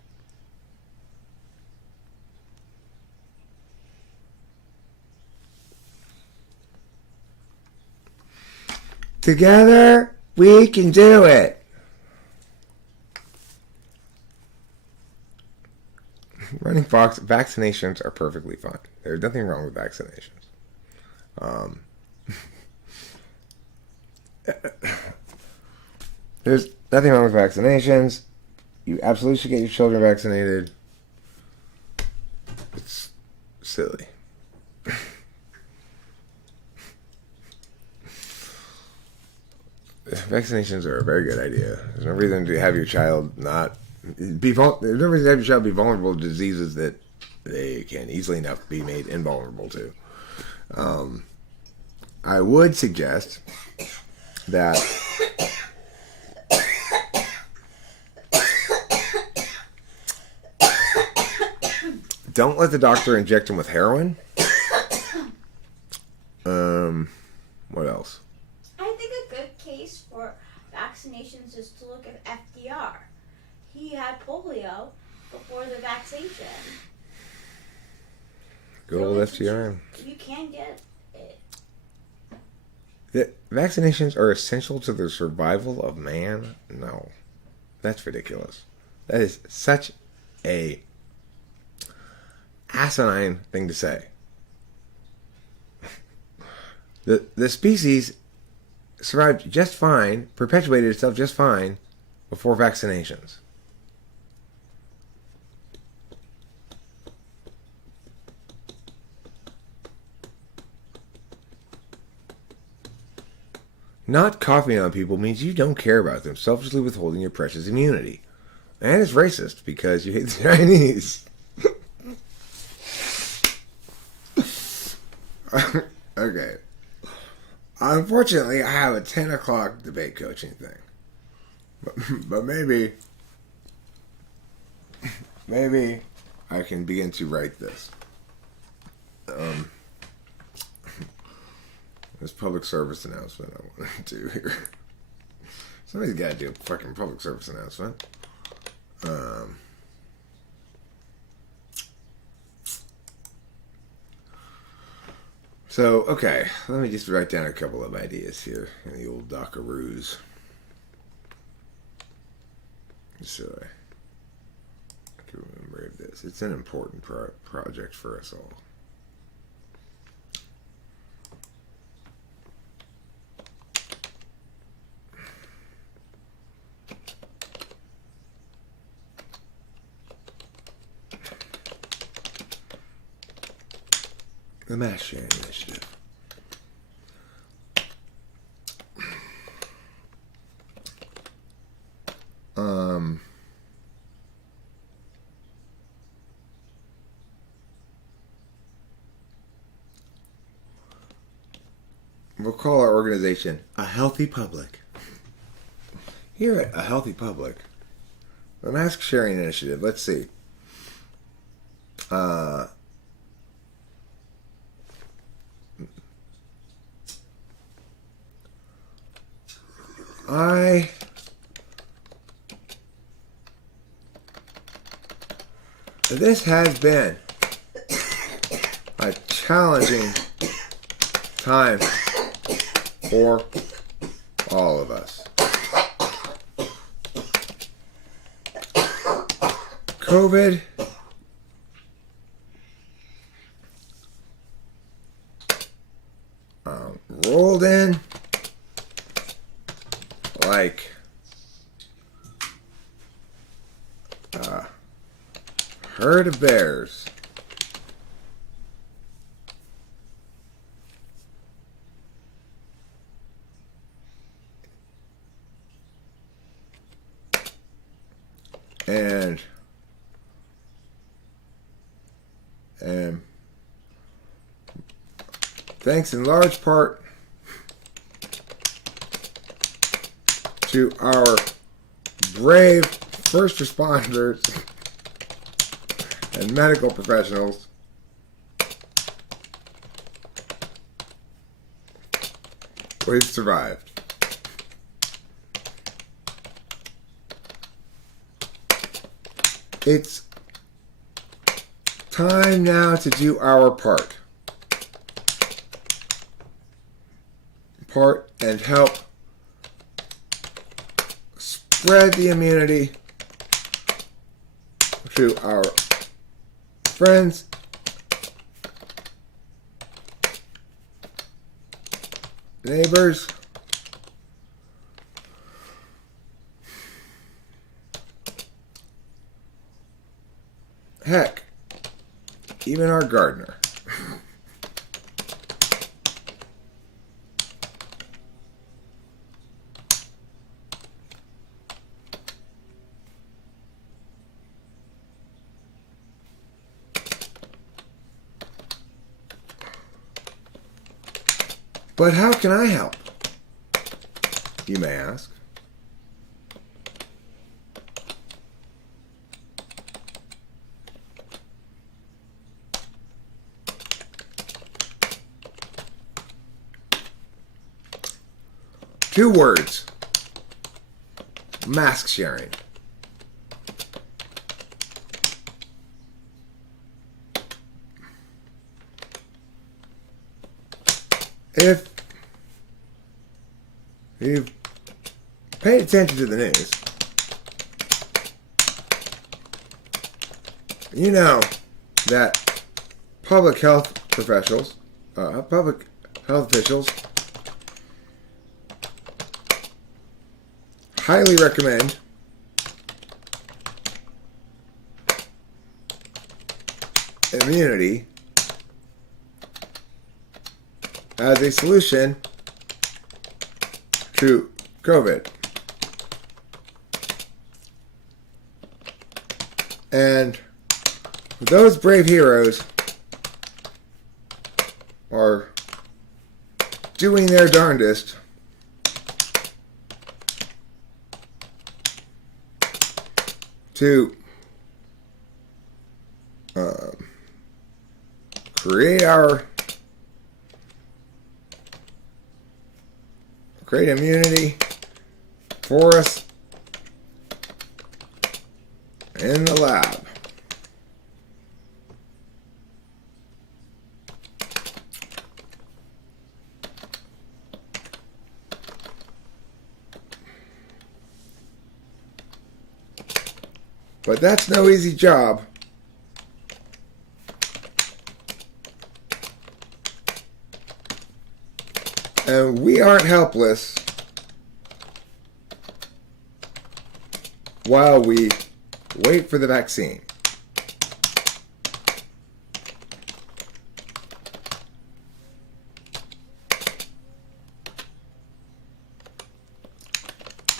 Together, we can do it. Running Fox, vaccinations are perfectly fine. There's nothing wrong with vaccinations. There's nothing wrong with vaccinations. You absolutely should get your children vaccinated. It's silly. Vaccinations are a very good idea. There's no reason to have your child not be there's no reason to have your child be vulnerable to diseases that they can easily enough be made invulnerable to. I would suggest that don't let the doctor inject him with heroin. What else? I think a good case for vaccinations is to look at FDR. He had polio before the vaccination. Good old FDR. You can get it. The vaccinations are essential to the survival of man? No. That's ridiculous. That is such a asinine thing to say. The species survived just fine, perpetuated itself just fine before vaccinations. Not coughing on people means you don't care about them, selfishly withholding your precious immunity. And it's racist because you hate the Chinese. Okay. Unfortunately, I have a 10 o'clock debate coaching thing. But maybe I can begin to write this. This public service announcement I want to do here. Somebody's got to do a fucking public service announcement. So, okay, let me just write down a couple of ideas here in the old Dockaroos. So I can remember this. It's an important project for us all. The Mass Sharing Initiative. We'll call our organization A Healthy Public. Here at A Healthy Public, the Mask Sharing Initiative, let's see. This has been a challenging time for all of us. COVID rolled in like herd of bears. And thanks in large part to our brave first responders and medical professionals, we've survived. It's time now to do our part and help spread the immunity to our friends, neighbors, heck, even our gardener. But how can I help? You may ask. Two words. Mask sharing. If you've paid attention to the news, you know that public health professionals, public health officials highly recommend immunity as a solution to COVID. And those brave heroes are doing their darndest to create immunity for us in the lab. But that's no easy job. And we aren't helpless while we wait for the vaccine.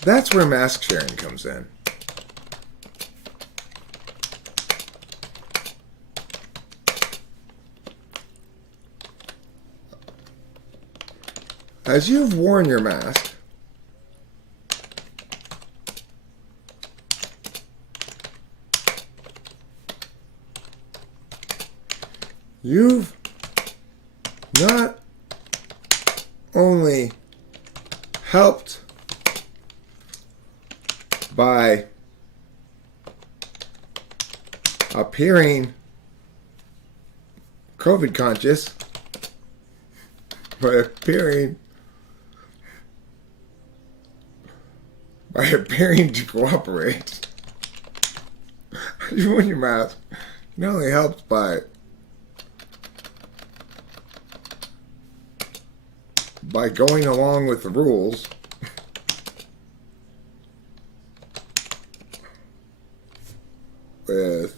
That's where mask sharing comes in. As you've worn your mask, you've not only helped by appearing COVID conscious, but appearing to cooperate. You wear your mask not only helps by going along with the rules, with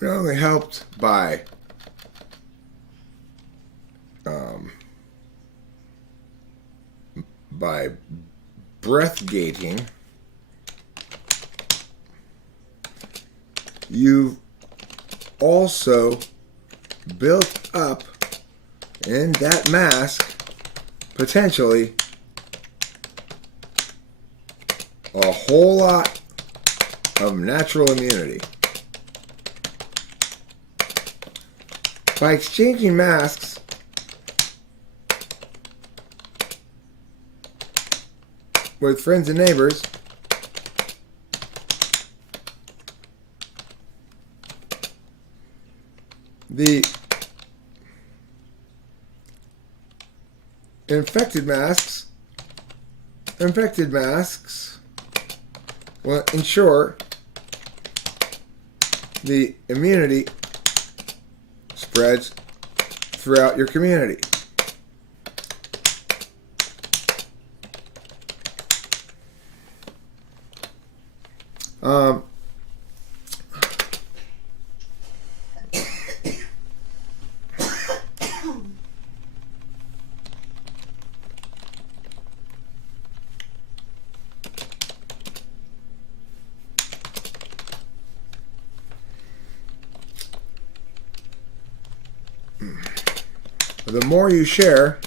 Not only helped by breath gauging, you've also built up in that mask potentially a whole lot of natural immunity. By exchanging masks, with friends and neighbors, the infected masks will ensure the immunity spreads throughout your community. The more you share,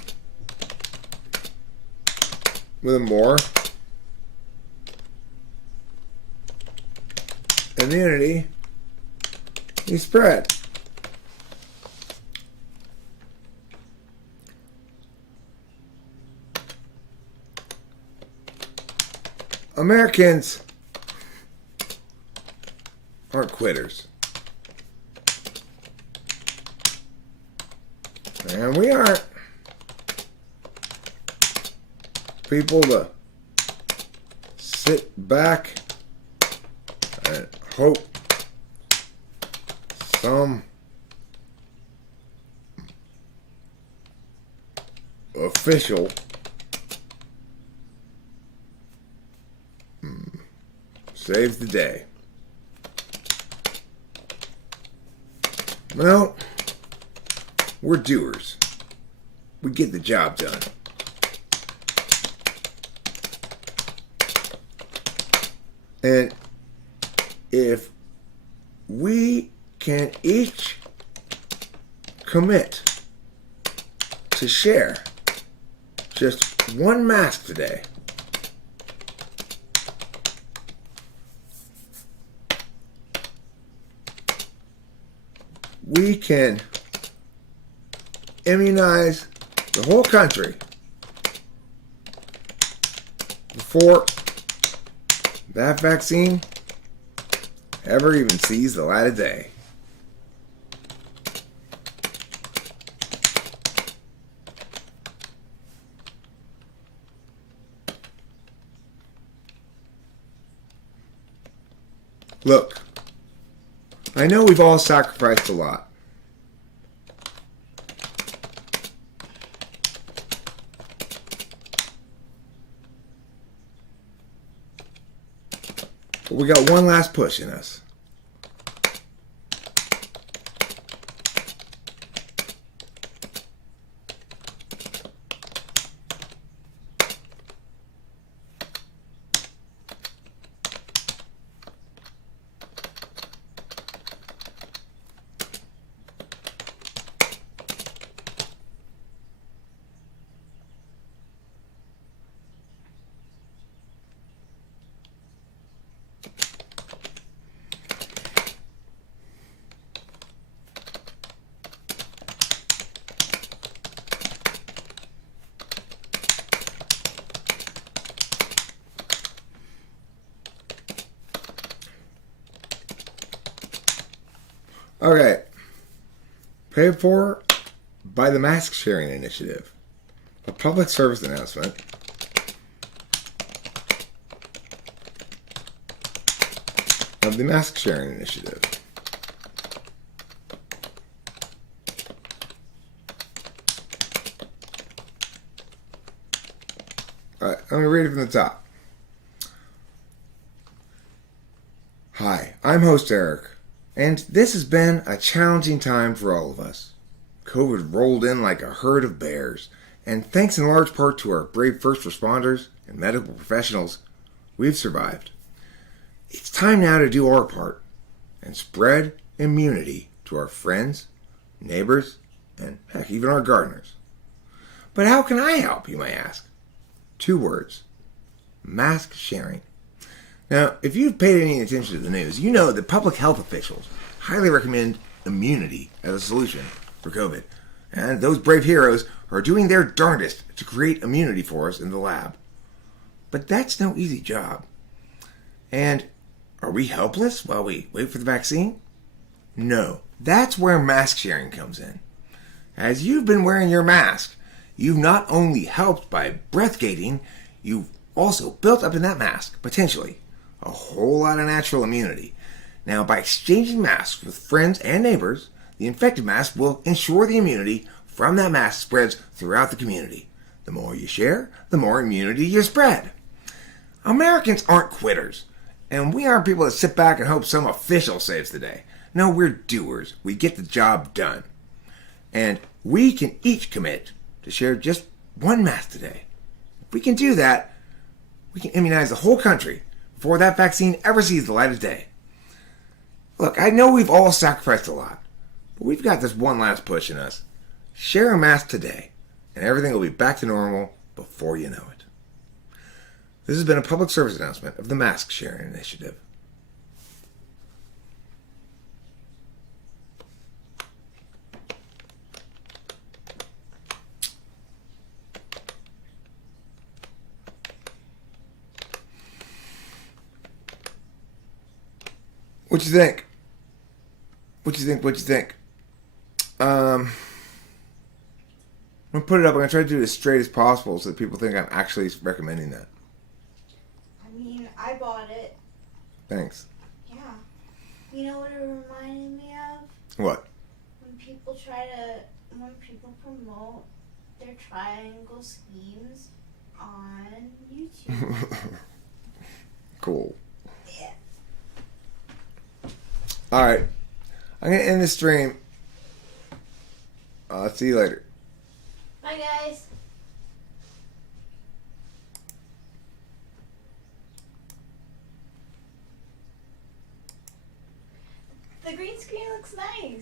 the more immunity you spread. Americans aren't quitters. And we aren't people to sit back and hope some official saves the day. Well, we're doers. We get the job done. And if we can each commit to share just one mask today, we can immunize the whole country before that vaccine ever even sees the light of day. Look, I know we've all sacrificed a lot. But we got one last push in us. Okay. Paid for by the Mask Sharing Initiative. A public service announcement. Of the Mask Sharing Initiative. Alright, let me read it from the top. Hi, I'm host Eric. And this has been a challenging time for all of us. COVID rolled in like a herd of bears, and thanks in large part to our brave first responders and medical professionals, we've survived. It's time now to do our part and spread immunity to our friends, neighbors, and heck, even our gardeners. But how can I help, you may ask? 2 words: mask sharing. Now, if you've paid any attention to the news, you know that public health officials highly recommend immunity as a solution for COVID. And those brave heroes are doing their darndest to create immunity for us in the lab. But that's no easy job. And are we helpless while we wait for the vaccine? No. That's where mask sharing comes in. As you've been wearing your mask, you've not only helped by breathgating, you've also built up in that mask, potentially, a whole lot of natural immunity. Now, by exchanging masks with friends and neighbors, the infected mask will ensure the immunity from that mask spreads throughout the community. The more you share, the more immunity you spread. Americans aren't quitters, and we aren't people that sit back and hope some official saves the day. No, we're doers. We get the job done. And we can each commit to share just 1 mask today. If we can do that, we can immunize the whole country before that vaccine ever sees the light of day. Look, I know we've all sacrificed a lot, but we've got this one last push in us. Share a mask today, and everything will be back to normal before you know it. This has been a public service announcement of the Mask Sharing Initiative. What you think? What you think? I'm gonna put it up. I'm gonna try to do it as straight as possible so that people think I'm actually recommending that. I mean, I bought it. Thanks. Yeah. You know what it reminded me of? What? When people promote their triangle schemes on YouTube. Cool. Yeah. All right. I'm gonna end the stream. See you later. Bye, guys. The green screen looks nice.